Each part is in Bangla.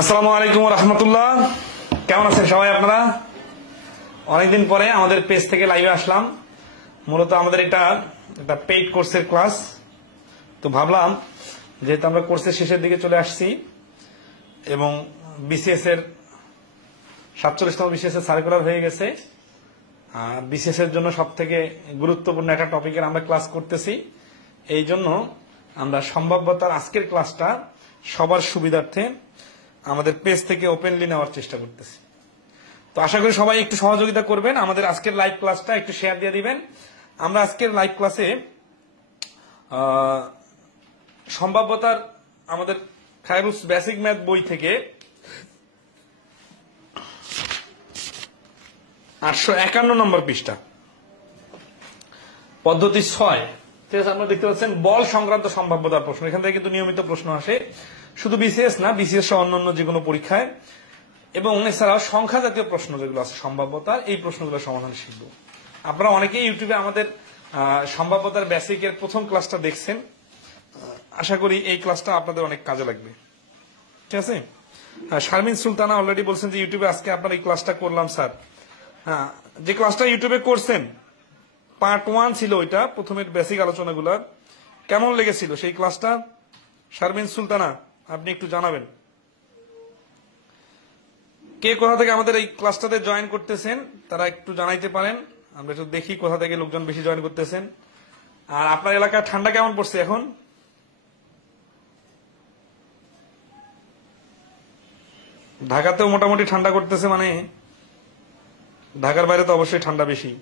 আসসালামু আলাইকুম রহমতুল্লাহ। কেমন আছেন সবাই আপনারা? অনেকদিন পরে আমাদের পেজ থেকে লাইভে আসলাম। মূলত আমাদের এটা পেইড কোর্সের ক্লাস, তো ভাবলাম যেহেতু আমরা কোর্সের শেষের দিকে চলে আসছি এবং বিসিএস এর 47তম বিসিএস এর সার্কুলার হয়ে গেছে, বিসিএস এর জন্য সব থেকে গুরুত্বপূর্ণ একটা টপিকের আমরা ক্লাস করতেছি। এই জন্য আমরা সম্ভাব্যতার আজকের ক্লাসটা সবার সুবিধার্থে আমাদের পেজ থেকে ওপেনলি নেওয়ার চেষ্টা করতেছি। তো আশা করি সবাই একটু সহযোগিতা করবেন, আমাদের আজকের লাইভ ক্লাসটা একটু শেয়ার দিয়ে দিবেন। আমরা আজকের লাইভ ক্লাসে সম্ভাব্যতার আমাদের খায়রুস বেসিক ম্যাথ বই থেকে 851 নম্বর পৃষ্ঠা, পদ্ধতি 6। ঠিক আছে, আপনারা দেখতে পাচ্ছেন বল সংক্রান্ত সম্ভাব্যতার প্রশ্ন। এখান থেকে কিন্তু নিয়মিত প্রশ্ন আসে, শুধু বিসিএস না, বিসিএস সহ অন্যান্য যে কোনো পরীক্ষায়, এবং এছাড়াও সংখ্যা জাতীয় প্রশ্ন যেগুলো আছে সম্ভাব্যতার, এই প্রশ্নগুলোর সমাধান শিখব। আপনারা অনেকেই ইউটিউবে আমাদের সম্ভাব্যতার বেসিকের প্রথম ক্লাসটা দেখছেন, আশা করি এই ক্লাসটা আপনাদের অনেক কাজে লাগবে। ঠিক আছে, শারমিন সুলতানা অলরেডি বলছেন যে ইউটিউবে আজকে আপনার এই ক্লাসটা করলাম স্যার। হ্যাঁ, যে ক্লাসটা ইউটিউবে করছেন পার্ট 1 ছিল, ওইটা প্রথমের বেসিক আলোচনাগুলো কেমন লেগেছিল সেই ক্লাসটা? শারমিন সুলতানা আপনি একটু জানাবেন কে কোথা থেকে আমাদের এই ক্লাসটাতে জয়েন করতেছেন, তারা একটু জানাইতে পারেন। আমরা একটু দেখি কোথা থেকে লোকজন বেশি জয়েন করতেছেন। আর আপনার এলাকায় ঠান্ডা কেমন পড়ছে এখন? ঢাকাতেও মোটামুটি ঠান্ডা করতেছে, মানে ঢাকার বাইরে তো অবশ্যই ঠান্ডা বেশি।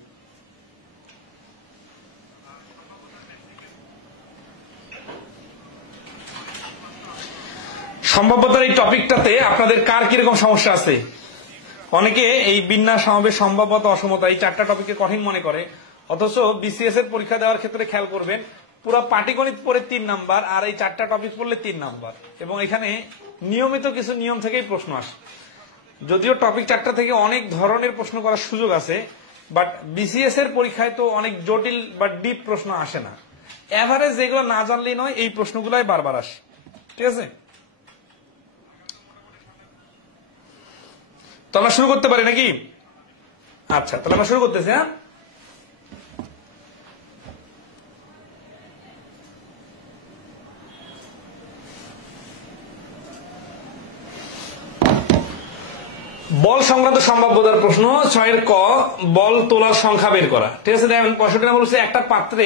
সম্ভাব্যতার এই টপিকটাতে আপনাদের কার কিরকম সমস্যা আছে? অনেকে এই বিন্যাস, সমাবেশ, সম্ভাব্যতা, অসমতা এই 4টা টপিকে কঠিন মনে করে, অথচ বিসিএস এর পরীক্ষা দেওয়ার ক্ষেত্রে খেয়াল করবেন পুরো পাটিগণিত পড়ে 3 নাম্বার, আর এই 4টা টপিক পড়লে 3 নাম্বার, এবং এখানে নিয়মিত কিছু নিয়ম থেকেই প্রশ্ন আসে। যদিও টপিক 4টা থেকে অনেক ধরনের প্রশ্ন করার সুযোগ আছে, বাট বিসিএস এর পরীক্ষায় তো অনেক জটিল বা ডিপ প্রশ্ন আসে না। এভারেজ যেগুলো না জানলেই নয়, এই প্রশ্নগুলাই বারবার আসে। ঠিক আছে, তো আমরা শুরু করতে পারি নাকি? আচ্ছা, তাহলে আমরা শুরু করতেছি। হ্যাঁ, বল সংক্রান্ত সম্ভাব্যতার প্রশ্ন 6 ক, বল তোলার সংখ্যা বের করা। ঠিক আছে, দেখেন 65 নম্বর বলছে একটা পাত্রে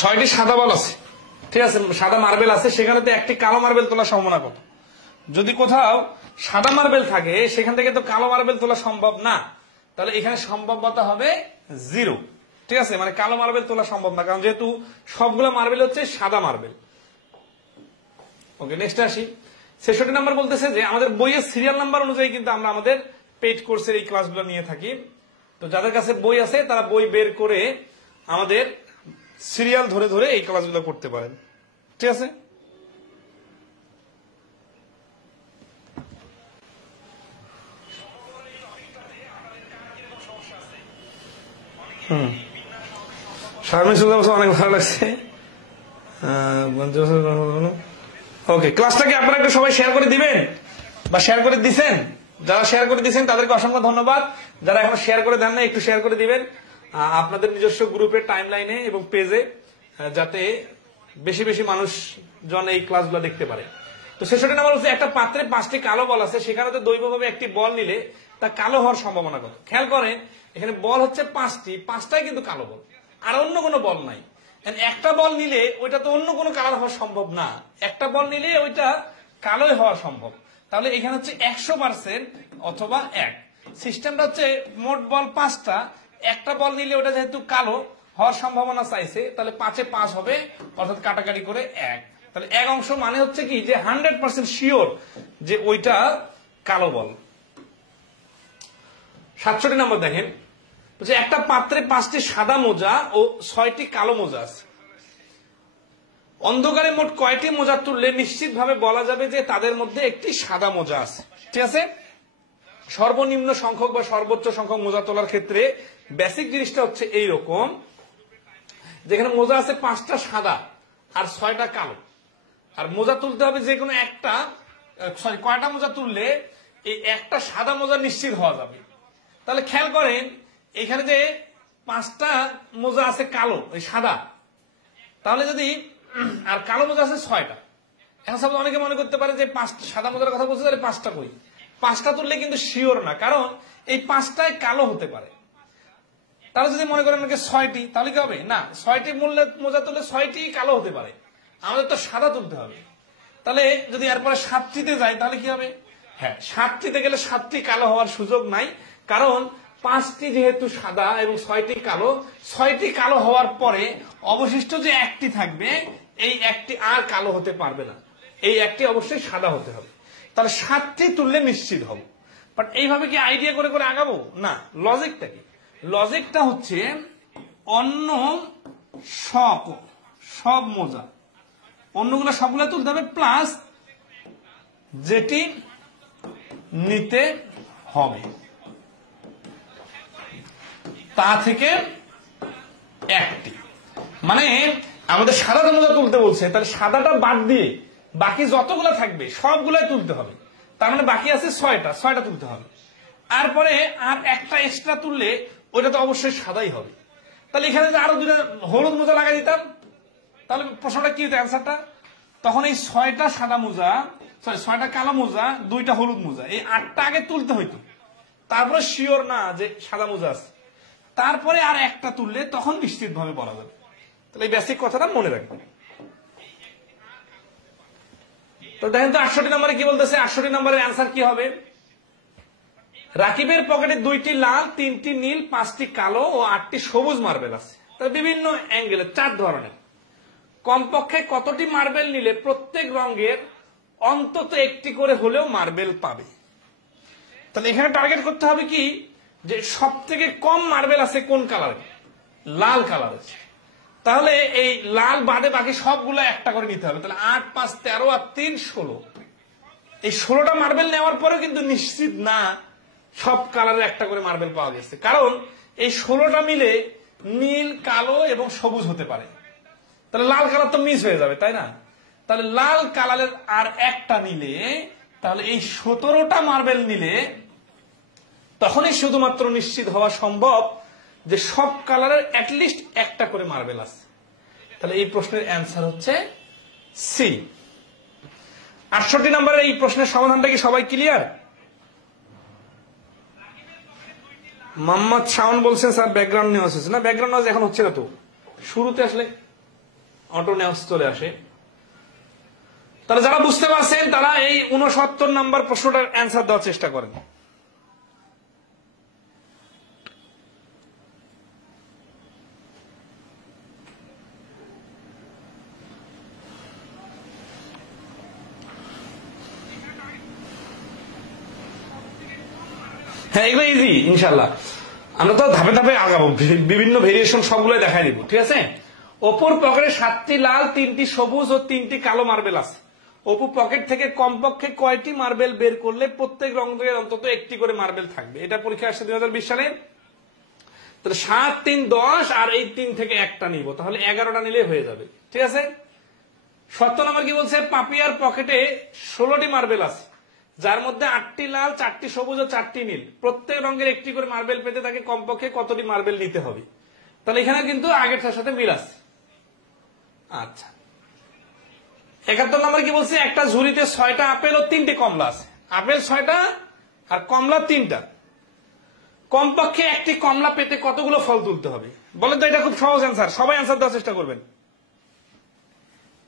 6টি সাদা বল আছে। ঠিক আছে, সাদা মার্বেল আছে, সেখানে তো একটি কালো মার্বেল তোলার সম্ভাবনা কত? যদি কোথাও সাদা মার্বেল থাকে সেখান থেকে তো কালো মার্বেল তোলা সম্ভব না, তাহলে এখানে সম্ভাব্যতা হবে 0। ঠিক আছে, মানে কালো মার্বেল তোলা সম্ভব না, কারণ যেহেতু সবগুলো মার্বেল হচ্ছে সাদা মার্বেল। ওকে, নেক্সট আসি। 66 নাম্বার বলতেছে যে আমাদের বইয়ের সিরিয়াল নাম্বার অনুযায়ী কিন্তু আমরা আমাদের পেইড কোর্সের এই ক্লাসগুলো নিয়ে থাকি। তো যাদের কাছে বই আছে তারা বই বের করে আমাদের সিরিয়াল ধরে ধরে এই ক্লাসগুলো করতে পারেন। ঠিক আছে, অনেক ভালো লাগছে। ওকে, ক্লাসটাকে আপনারা একটু সবাই শেয়ার করে দিবেন বা শেয়ার করে দিচ্ছেন? যারা শেয়ার করে দিচ্ছেন তাদেরকে অসংখ্য ধন্যবাদ। যারা এখন শেয়ার করে দেন না, একটু শেয়ার করে দিবেন আপনাদের নিজস্ব গ্রুপে, টাইম লাইনে এবং পেজে, যাতে বেশি বেশি মানুষ জন এই ক্লাসগুলো দেখতে পারে। তো 66 নাম্বার হচ্ছে একটা পাত্রে 5টি কালো বল আছে, সেখানে তো দৈবভাবে একটি বল নিলে তা কালো হওয়ার সম্ভাবনা কত? খেয়াল করেন, এখানে বল হচ্ছে 5টাই কিন্তু কালো বল, আর অন্য কোনো বল নাই। একটা বল নিলে ওইটা তো অন্য কোনো কালার হওয়া সম্ভব না, একটা বল নিলে ওইটা কালোই হওয়া সম্ভব। তাহলে এখানে হচ্ছে 100% অথবা 1। সিস্টেমটা হচ্ছে মোট বল 5টা, একটা বল নিলে ওটা যেহেতু কালো হওয়ার সম্ভাবনা চাইছে, তাহলে 5-এ 5 হবে, অর্থাৎ কাটাকাটি করে 1। তাহলে 1 অংশ মানে হচ্ছে কি যে 100% শিওর যে ওইটা কালো বল। 67 নম্বর দেখেন, একটা পাত্রে 5টি সাদা মোজা ও 6টি কালো মোজা আছে। অন্ধকারে মোট কয়টি মোজা তুললে নিশ্চিতভাবে বলা যাবে যে তাদের মধ্যে একটি সাদা মোজা আছে? ঠিক আছে, সর্বনিম্ন সংখ্যক বা সর্বোচ্চ সংখ্যক মোজা তোলার ক্ষেত্রে বেসিক জিনিসটা হচ্ছে এইরকম, যেখানে মোজা আছে 5টা সাদা আর 6টা কালো। আর মোজা তুলতে হবে যে কোনো একটা, সরি কয়টা মোজা তুললে এই একটা সাদা মোজা নিশ্চিত হওয়া যাবে। তাহলে খেয়াল করেন এখানে যে 5টা মোজা আছে কালো এই সাদা, তাহলে যদি আর কালো মোজা আছে 6টা। এখন সব অনেকে মনে করতে পারে যে 5টা সাদা মোজার কথা বলছে, তাহলে 5টা কই? 5টা তুললে কিন্তু শিওর না, কারণ এই 5টাই কালো হতে পারে। তাহলে যদি মনে করেন 6টি, তাহলে কি হবে? না, 6টি মোজা তুললে 6টি কালো হতে পারে, আমাদের তো সাদা তুলতে হবে। তাহলে যদি এরপরে 7টিতে যাই তাহলে কি হবে? হ্যাঁ, 7টিতে গেলে 7টি কালো হওয়ার সুযোগ নাই, কারণ 5টি যেহেতু সাদা এবং 6টি কালো, 6টি কালো হওয়ার পরে অবশিষ্ট যে একটি থাকবে এই একটি আর কালো হতে পারবে না, এই একটি অবশ্যই সাদা হতে হবে। তাহলে 7টি তুললে নিশ্চিত হব। বাট এইভাবে কি আইডিয়া করে করে আগাবো? না, লজিকটা কি? লজিকটা হচ্ছে অন্য সব মোজা, অন্যগুলো সবগুলো তুলতে হবে, প্লাস যেটি নিতে হবে তা থেকে একটি। মানে আমাদের সাদাটা মোজা তুলতে বলছে, তাহলে সাদাটা বাদ দিয়ে বাকি যতগুলো থাকবে সবগুলাই তুলতে হবে। তার মানে বাকি আছে 6টা তুলতে হবে। তারপরে আর একটা এক্সট্রা তুললে ওইটা তো অবশ্যই সাদাই হবে। তাহলে এখানে যে আরো 2টা হলুদ মোজা লাগাই দিতাম, তাহলে প্রশ্নটা কি হতো? অ্যান্সারটা তখন এই 6টা সাদা মোজা, সরি 6টা কালো মোজা, 2টা হলুদ মোজা, এই 8টা আগে তুলতে হইতো। তারপরে শিওর না যে সাদা মোজা আছে, তারপরে আর একটা তুললে তখন নিশ্চিত ভাবে বলা যাবে। তাহলে এই বেসিক কথাটা মনে রাখবেন। তো দেখেন তো 68 নম্বরে কি বলতেছে? 68 নম্বরের অ্যান্সার কি হবে? রাকিবের পকেটে 2টি লাল, 3টি নীল, 5টি কালো ও 8টি সবুজ মার্বেল আছে। তাহলে বিভিন্ন অ্যাঙ্গেলে 4 ধরনের। কমপক্ষে কতটি মার্বেল নিলে প্রত্যেক রঙের অন্তত একটি করে হলেও মার্বেল পাবে? তাহলে এখানে টার্গেট করতে হবে কি, যে সব থেকে কম মার্বেল আছে কোন কালারে? লাল কালার আছে। তাহলে এই লাল বাদে বাকি সবগুলো একটা করে নিতে হবে। তাহলে 8, 5, 13 আর 3, 16। এই 16টা মার্বেল নেওয়ার পরেও কিন্তু নিশ্চিত না সব কালারের একটা করে মার্বেল পাওয়া গেছে, কারণ এই 16টা মিলে নীল, কালো এবং সবুজ হতে পারে। তাহলে লাল কালার তো মিস হয়ে যাবে, তাই না? তাহলে লাল কালারের আর একটা নিলে, তাহলে এই 17টা মার্বেল নিলে তখনই শুধুমাত্র নিশ্চিত হওয়া সম্ভব যে সব কালারের অ্যাটলিস্ট একটা করে মার্বেল আছে। তাহলে এই প্রশ্নের অ্যান্সার হচ্ছে সি। 68 নম্বরের এই প্রশ্নের সমাধানটা কি সবাই ক্লিয়ার? মোহাম্মদ শাওন বলছেন স্যার ব্যাকগ্রাউন্ড নিউজ হচ্ছে না। ব্যাকগ্রাউন্ড নিউজ এখন হচ্ছে না, তো শুরুতে আসলে অটো নিউজ চলে আসে। তাহলে যারা বুঝতে পারছেন তারা এই 69 নম্বর প্রশ্নটার অ্যান্সার দেওয়ার চেষ্টা করেন। হ্যাঁ, এগুলো ইজি ইনশাল্লাহ। আমরা তো ধাপে ধাপে আগাবো, বিভিন্ন ভেরিয়েশন সবগুলো দেখাই দিব, ঠিক আছে? অপুর পকেটে 7টি লাল, 3টি সবুজ ও 3টি কালো মার্বেল আছে। অপু পকেট থেকে কমপক্ষে কয়টি মার্বেল বের করলে প্রত্যেক রঙের অন্তত একটি করে মার্বেল থাকবে? এটা পরীক্ষা আসছে 2020 সালে। তাহলে 7, 3, 10 আর এই 3 থেকে একটা নিব, তাহলে 11টা নিলে হয়ে যাবে, ঠিক আছে? 70 নম্বর কি বলছে? পাপিয়ার পকেটে 16টি মার্বেল আছে, যার মধ্যে 8টি লাল, 4টি সবুজ ও 4টি নীল। প্রত্যেক রঙের একটি করে মার্বেল পেতে তাকে কমপক্ষে কতটি মার্বেল নিতে হবে? তাহলে এখানে কিন্তু আগেরটার সাথে মিল আছে। আচ্ছা, 71 নম্বর কি বলছে? একটা ঝুড়িতে 6টা আপেল ও 3টে কমলা আছে। আপেল 6টা আর কমলা 3টা। কমপক্ষে একটি কমলা পেতে কতগুলো ফল তুলতে হবে? বলেন তো, এটা খুব সহজ অ্যান্সার, সবাই অ্যান্সার দেওয়ার চেষ্টা করবেন।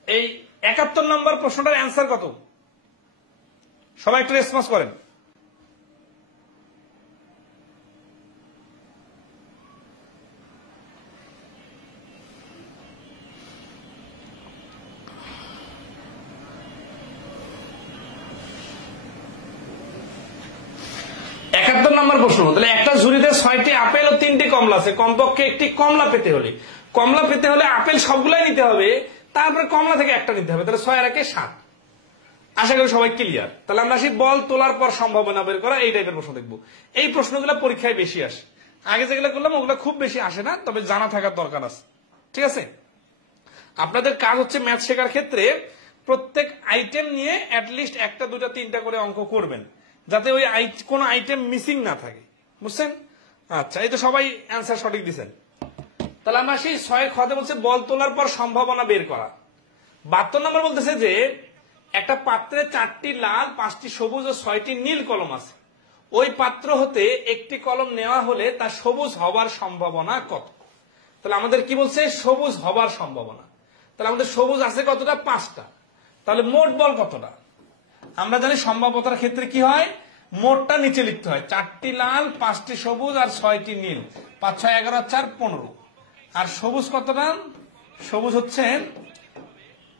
এই 71 নম্বর প্রশ্নটার অ্যান্সার কত? সবাই একটু রেসপন্স করেন। নম্বর প্রশ্ন, তাহলে একটা ঝুড়িতে 6টি আপেল ও 3টি কমলা আছে, কমপক্ষে একটি কমলা পেতে হলে আপেল সবগুলাই নিতে হবে, তারপরে কমলা থেকে একটা নিতে হবে। তাহলে 6 আর 1 7। আশা করি সবাই ক্লিয়ার। তাহলে আমরা আসি বল তোলার পর সম্ভাবনা বের করা, এই টাইপের প্রশ্ন দেখবো। এই প্রশ্নগুলো পরীক্ষায় বেশি আসে। আগে যেগুলো করলাম ওগুলো খুব বেশি আসে না, তবে জানা থাকার দরকার আছে, ঠিক আছে? আপনাদের কাজ হচ্ছে ম্যাথ শেখার ক্ষেত্রে প্রত্যেক আইটেম নিয়ে অ্যাটলিস্ট একটা দুটা তিনটা করে অঙ্ক করবেন, যাতে ওই কোনো আইটেম মিসিং না থাকে, বুঝছেন? আচ্ছা, এই তো সবাই অ্যান্সার সঠিক দিচ্ছেন। তাহলে আমরা সেই 6 খতে বলছে বল তোলার পর সম্ভাবনা বের করা। 72 নম্বর বলতেছে যে একটা পাত্রে 4টি লাল, 5টি সবুজ ও 6টি নীল কলম আছে। ওই পাত্র হতে একটি কলম নেওয়া হলে তা সবুজ হবার সম্ভাবনা কত? তাহলে আমাদের কি বলছে? সবুজ হবার সম্ভাবনা। তাহলে আমাদের সবুজ আছে কতটা? 5টা। তাহলে মোট বল কতটা? আমরা জানি সম্ভাব্যতার ক্ষেত্রে কি হয়, মোটটা নিচে লিখতে হয়। 4টি লাল, 5টি সবুজ আর 6টি নীল, 5 6 11 4 15। আর সবুজ কতটা? সবুজ হচ্ছে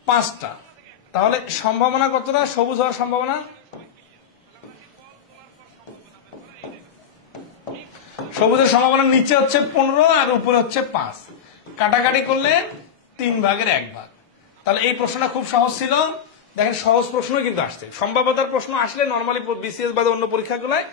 5টা। তাহলে সম্ভাবনা কতটা সবুজ হওয়ার সম্ভাবনা? সবুজের সম্ভাবনা নিচে হচ্ছে 15 আর উপরে হচ্ছে 5। কাটাকাটি করলে 3 ভাগের 1 ভাগ। তাহলে এই প্রশ্নটা খুব সহজ ছিল। দেখেন, সহজ প্রশ্ন কিন্তু আসছে। সম্ভাব্যতার প্রশ্ন আসলে নর্মালি বিসিএস বা অন্য পরীক্ষাগুলোয়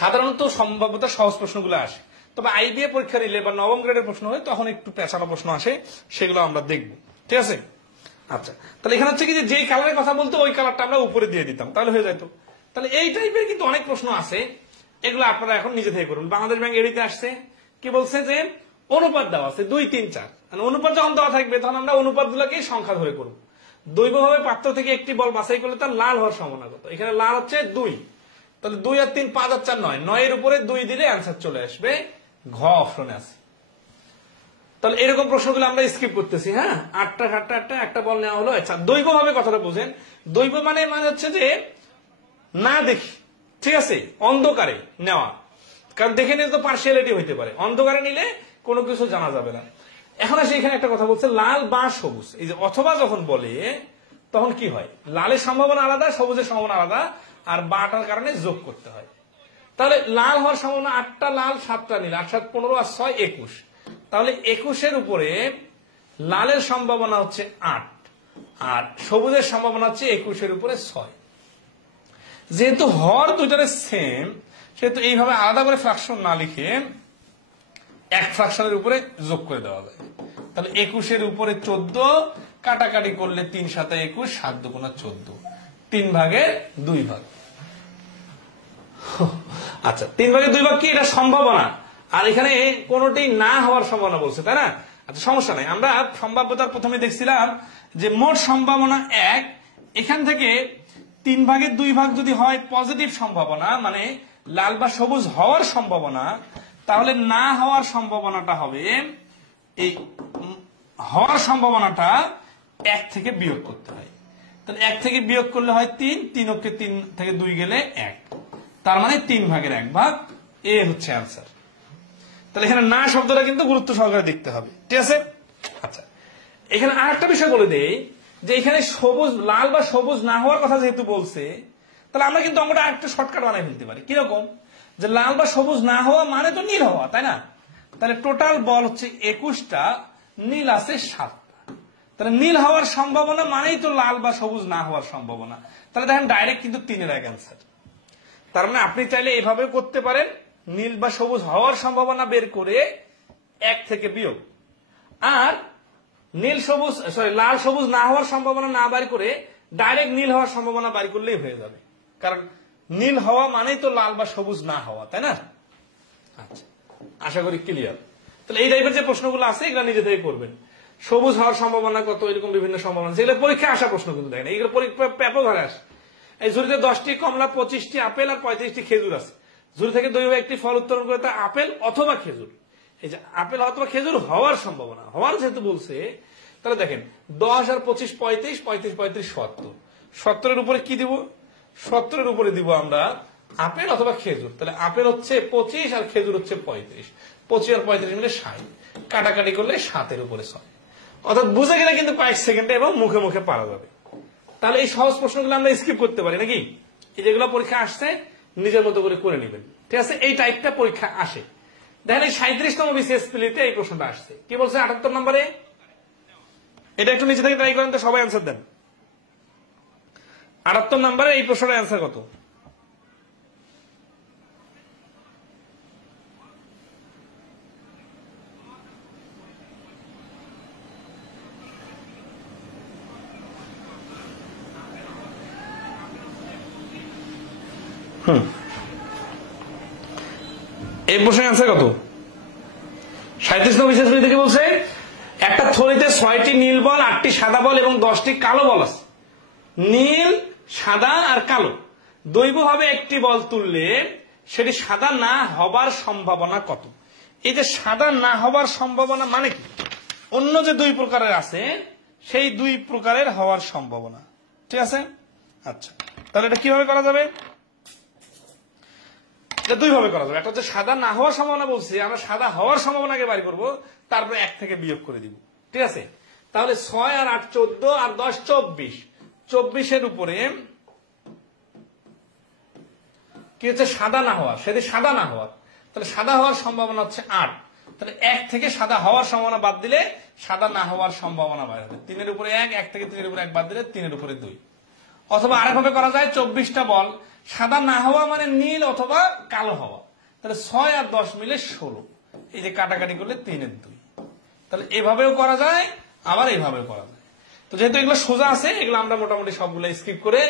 সাধারণত সম্ভাব্যতার সহজ প্রশ্নগুলো আসে। তবে আইবিএ পরীক্ষা নিলে বা নবম গ্রেডের প্রশ্ন হয় তখন একটু পেঁচানো প্রশ্ন আসে, সেগুলো আমরা দেখব। ঠিক আছে? আচ্ছা, তাহলে এখানে হচ্ছে কি যে যেই কালারের কথা বলতো ওই কালারটা আমরা উপরে দিয়ে দিতাম, তাহলে হয়ে যেত। তাহলে এই টাইপের কিন্তু অনেক প্রশ্ন আছে, এগুলো আপনারা এখন নিজে থেকে করুন। বাংলাদেশ ব্যাংক এডিতে আসছে, কি বলছে যে অনুপাত দেওয়া আছে 2 3 4। অনুপাত যখন দেওয়া থাকবে তখন আমরা অনুপাত গুলোকে সংখ্যা ধরে করব। দৈবভাবে পাত্র থেকে একটি বল বাছাই করলে তার লাল হওয়ার সম্ভাবনা কত? এখানে লাল হচ্ছে 2, তাহলে 2 আর 3 5 আর 4 9, 9 এর উপরে 2 দিলে অ্যান্সার চলে আসবে। ঘ অপশনে আছে। তাহলে এরকম প্রশ্নগুলো আমরা স্কিপ করতেছি। হ্যাঁ, 8টা 8টা 8টা একটা বল নেওয়া হলো। আচ্ছা, দৈবভাবে কথাটা বুঝেন। দৈব মানে হচ্ছে যে না দেখি, ঠিক আছে, অন্ধকারে নেওয়া। কারণ দেখে নিলে তো পার্সিয়ালিটি হইতে পারে, অন্ধকারে নিলে কোনো কিছু জানা যাবে না। এখন আসে এখানে একটা কথা বলছে, লাল বা সবুজ। এই যে অথবা যখন বলে তখন কি হয়? লালের সম্ভাবনা আলাদা, সবুজের সম্ভাবনা আলাদা, আর বাটার কারণে যোগ করতে হয়। তাহলে লাল হওয়ার সম্ভাবনা 8টা লাল 7টা নীল, 8 7 15 আর 6 21। তাহলে 21-এর উপরে লালের সম্ভাবনা হচ্ছে 8 আর সবুজের সম্ভাবনা হচ্ছে 21-এর উপরে 6। যেহেতু হর দুইটারে সেম, সেহেতু এইভাবে আলাদা করে ফ্রাকশন না লিখে এক ফ্রাকশনের উপরে যোগ করে দেওয়া যায়। তাহলে 21-এর উপরে 14, কাটাকাটি করলে 3 7 21, 7 2 14, 3 ভাগে 2 ভাগ। আচ্ছা, 3 ভাগে 2 ভাগ কি? এটা সম্ভাবনা। আর এখানে কোনোটি না হওয়ার সম্ভাবনা বলছে, তাই না? আচ্ছা, সমস্যা নাই। আমরা সম্ভাব্যতার প্রথমে দেখছিলাম যে মোট সম্ভাবনা 1। এখান থেকে 3 ভাগের 2 ভাগ যদি হয় পজিটিভ সম্ভাবনা, মানে লাল বা সবুজ হওয়ার সম্ভাবনা, তাহলে না হওয়ার সম্ভাবনাটা হবে এই হওয়ার সম্ভাবনাটা 1 থেকে বিয়োগ করতে হয়। তাহলে 1 থেকে বিয়োগ করলে হয় 3, 3 অক্ষে 3 থেকে 2 গেলে 1, তার মানে 3 ভাগের 1 ভাগ। এ হচ্ছে অ্যান্সার। তাহলে এখানে না শব্দটা কিন্তু গুরুত্ব সহকারে দেখতে হবে, ঠিক আছে? আচ্ছা, এখানে আরেকটা বিষয় বলে দেই যে এখানে সবুজ লাল বা সবুজ না হওয়ার কথা যেহেতু বলছে, তাহলে আমরা কিন্তু অঙ্কটা আরেকটু শর্টকাট বানাই ফেলতে পারি। কিরকম? যে লাল বা সবুজ না হওয়া মানে তো নীল হওয়া, তাই না? তাহলে টোটাল বল হচ্ছে 21টা, নীল আছে 7টা। তাহলে নীল হওয়ার সম্ভাবনা মানেই তো লাল বা সবুজ না হওয়ার সম্ভাবনা। তাহলে দেখেন ডাইরেক্ট কিন্তু 3-এর এক অ্যান্সার। তার মানে আপনি চাইলে এইভাবে করতে পারেন, নীল বা সবুজ হওয়ার সম্ভাবনা বের করে 1 থেকে বিয়োগ, আর লাল সবুজ না হওয়ার সম্ভাবনা না বের করে ডাইরেক্ট নীল হওয়ার সম্ভাবনা বের করলেই হয়ে যাবে। কারণ নীল হওয়া মানেই তো লাল বা সবুজ না হওয়া, তাই না? আচ্ছা, আশা করি ক্লিয়ার। তাহলে এই টাইপের যে প্রশ্নগুলো আছে এগুলো নিজে থেকে করবেন। সবুজ হওয়ার সম্ভাবনা কত, এরকম বিভিন্ন সম্ভাবনা, যেগুলো পরীক্ষায় আসা প্রশ্ন কিন্তু দেখেন, এগুলো পেপার ঘরে আসে। এই ঝুড়িতে 10টি কমলা, 25টি আপেল আর 35টি খেজুর আছে। ঝুড়ি থেকে দৈব একটি ফল উত্তোলন করে তা আপেল অথবা খেজুর। এই যে আপেল অথবা খেজুর হওয়ার সম্ভাবনা, হওয়ার যেহেতু বলছে, তাহলে দেখেন 10 আর 25 35, 35 35 70, 70-এর উপরে কি দিব? 70-এর উপরে দিব আমরা আপেল অথবা খেজুর। তাহলে আপেল হচ্ছে 25 আর খেজুর হচ্ছে 35, 25 আর 35 মিলে 60, কাটাকাটি করলে 7-এর উপরে 6। অর্থাৎ বুঝে গেলে কিন্তু কয়েক সেকেন্ডে এবং মুখে মুখে পারা যাবে। তাহলে এই সহজ প্রশ্নগুলো আমরা স্কিপ করতে পারি নাকি? এই যেগুলো পরীক্ষা আসছে নিজের মতো করে নেবেন, ঠিক আছে? এই টাইপটা পরীক্ষা আসে। দেখেন এই 37তম বিসিএস প্রিলিতে এই প্রশ্নটা আসছে। কি বলছে 78 নম্বরে? এটা একটু নিচে থেকে ট্রাই করেন তো, সবাই অ্যান্সার দেন। 78 নম্বরে এই প্রশ্নটার অ্যান্সার কত? এই প্রশ্নের অ্যান্সার কত? 37 নম্বর বিশেষ থেকে বলছে একটা থলিতে 6টি নীল বল, 8টি সাদা বল এবং 10টি কালো বল আছে। নীল, সাদা আর কালো দ্বৈবভাবে একটি বল তুললে সেটি সাদা না হবার সম্ভাবনা কত? এই যে সাদা না হবার সম্ভাবনা মানে কি? অন্য যে 2 প্রকারের আছে সেই 2 প্রকারের হওয়ার সম্ভাবনা। ঠিক আছে, আচ্ছা তাহলে এটা কিভাবে করা যাবে? এটা 2 ভাবে করা যাবে। একটা হচ্ছে সাদা না হওয়ার সম্ভাবনা, বলছি আমরা সাদা হওয়ার সম্ভাবনাকে বাড়ি করবো, তারপরে 1 থেকে বিয়োগ করে দিব। ঠিক আছে, তাহলে 6 আর 8 14 আর 10 24, 24 উপরে কি হচ্ছে সাদা না হওয়ার, সেটি সাদা না হওয়ার, তাহলে সাদা হওয়ার সম্ভাবনা হচ্ছে 8। তাহলে 1 থেকে সাদা হওয়ার সম্ভাবনা বাদ দিলে সাদা না হওয়ার সম্ভাবনা বাড়ে। 3 এর উপরে 1, 1 থেকে 3 এর উপরে 1 বাদ দিলে 3 এর উপরে 2। অথবা আরেকভাবে করা যায় 24টা বল, সাদা না হওয়া মানে নীল অথবা কালো হওয়া, তাহলে 6 আর 10 মিলে 16। এই যে কাটাকাটি করলে 3 এর 2। তাহলে এভাবেও করা যায়, আবার এইভাবেও করা যায়। তো যেহেতু এগুলো সোজা আছে, এগুলো আমরা মোটামুটি সবগুলো স্কিপ করে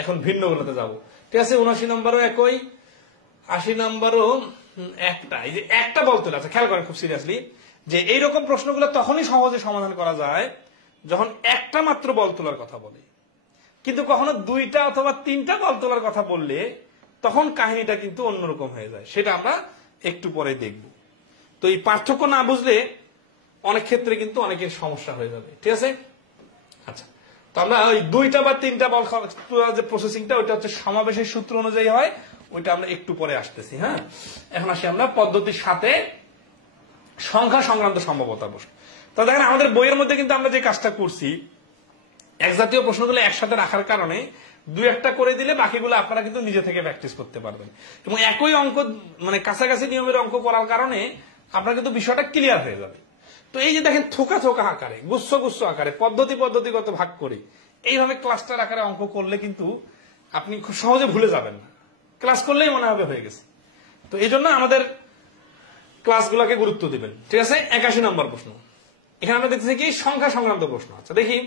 এখন ভিন্ন গুলোতে যাবো। ঠিক আছে, 79 নম্বরও একই, 80 নম্বরও একটা। এই যে একটা বল তোলা আছে, খেয়াল করেন খুব সিরিয়াসলি, যে এইরকম প্রশ্নগুলো তখনই সহজে সমাধান করা যায় যখন একটা মাত্র বল তোলার কথা বলে। কিন্তু কখনো 2টা অথবা 3টা বল তোলার কথা বললে তখন কাহিনীটা কিন্তু অন্যরকম হয়ে যায়, সেটা আমরা একটু পরে দেখব। তো এই পার্থক্য না বুঝলে অনেক ক্ষেত্রে কিন্তু অনেকের সমস্যা হয়ে যাবে। ঠিক আছে, আচ্ছা তো আমরা ওই 2টা বা 3টা বল তোলার যে প্রসেসিংটা, ওইটা হচ্ছে সমাবেশের সূত্র অনুযায়ী হয়, ওইটা আমরা একটু পরে আসতেছি। হ্যাঁ, এখন আসি আমরা পদ্ধতির সাথে সংখ্যা সংক্রান্ত সম্ভাব্যতা প্রশ্ন। তো দেখেন আমাদের বইয়ের মধ্যে কিন্তু আমরা যে কাজটা করছি, এক জাতীয় প্রশ্নগুলো একসাথে রাখার কারণে 2-1টা করে দিলে বাকিগুলো আপনারা কিন্তু নিজে থেকে প্র্যাকটিস করতে পারবেন, এবং একই অঙ্ক মানে কাছাকাছি নিয়মের অঙ্ক করার কারণে আপনার কিন্তু বিষয়টা ক্লিয়ার হয়ে যাবে। তো এই যে দেখেন থোকা থোকা আকারে, গুচ্ছ গুচ্ছ আকারে, পদ্ধতিগত ভাগ করে এইভাবে ক্লাস্টার আকারে অঙ্ক করলে কিন্তু আপনি খুব সহজে ভুলে যাবেন না, ক্লাস করলেই মনে হবে হয়ে গেছে। তো এই জন্য আমাদের ক্লাসগুলোকে গুরুত্ব দিবেন। ঠিক আছে, 81 নম্বর প্রশ্ন। এখানে আমরা দেখতেছি কি সংখ্যা সংক্রান্ত প্রশ্ন। আচ্ছা দেখি,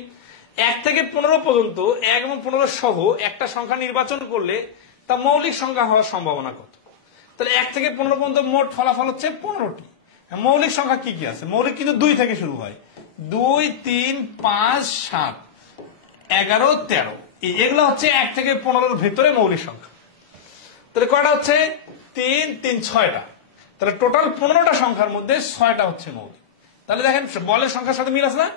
1 থেকে 15 পর্যন্ত 1 এবং 15 সহ একটা সংখ্যা নির্বাচন করলে তা মৌলিক সংখ্যা হওয়ার সম্ভাবনা কত? তাহলে 1 থেকে 15 পর্যন্ত মোট ফলাফল হচ্ছে 15টি। মৌলিক সংখ্যা কি কি আছে? মৌলিক কিন্তু 2 থেকে শুরু হয়, 2, 3, 5, 7, 11, 13। এগুলো হচ্ছে 1 থেকে 15-র ভেতরে মৌলিক সংখ্যা। তাহলে কয়টা হচ্ছে? 3, 3, 6টা। তাহলে টোটাল 15টা সংখ্যার মধ্যে 6টা হচ্ছে মৌলিক। তাহলে দেখেন বলের সংখ্যার সাথে মিল আছে না?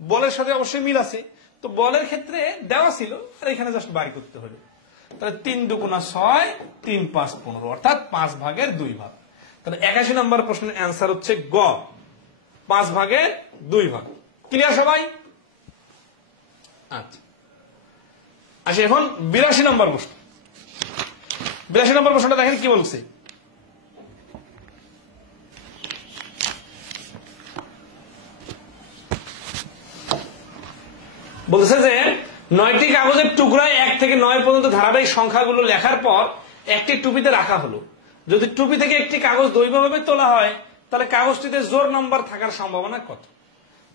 বলের সাথে অবশ্যই মিল আছে। তো বলের ক্ষেত্রে দেওয়া ছিল, আর এখানে জাস্ট বাই করতে হবে। তাহলে 3 দুগুণা 6, 3, 5, 15, অর্থাৎ 5 ভাগের 2 ভাগ। তাহলে 81 নম্বর প্রশ্নের অ্যান্সার হচ্ছে গ, 5 ভাগের 2 ভাগ। ক্লিয়ার সবাই? আচ্ছা আসি এখন 82 নম্বর প্রশ্ন। 82 নম্বর প্রশ্নটা দেখেন কি বলছে। বলছে যে 9টি কাগজের টুকরায় 1 থেকে 9 পর্যন্ত ধারাবাহিক সংখ্যাগুলো লেখার পর একটি টুপিতে রাখা হলো। যদি টুপি থেকে একটি কাগজ দৈবভাবে তোলা হয় তাহলে কাগজটিতে জোড় নম্বর থাকার সম্ভাবনা কত?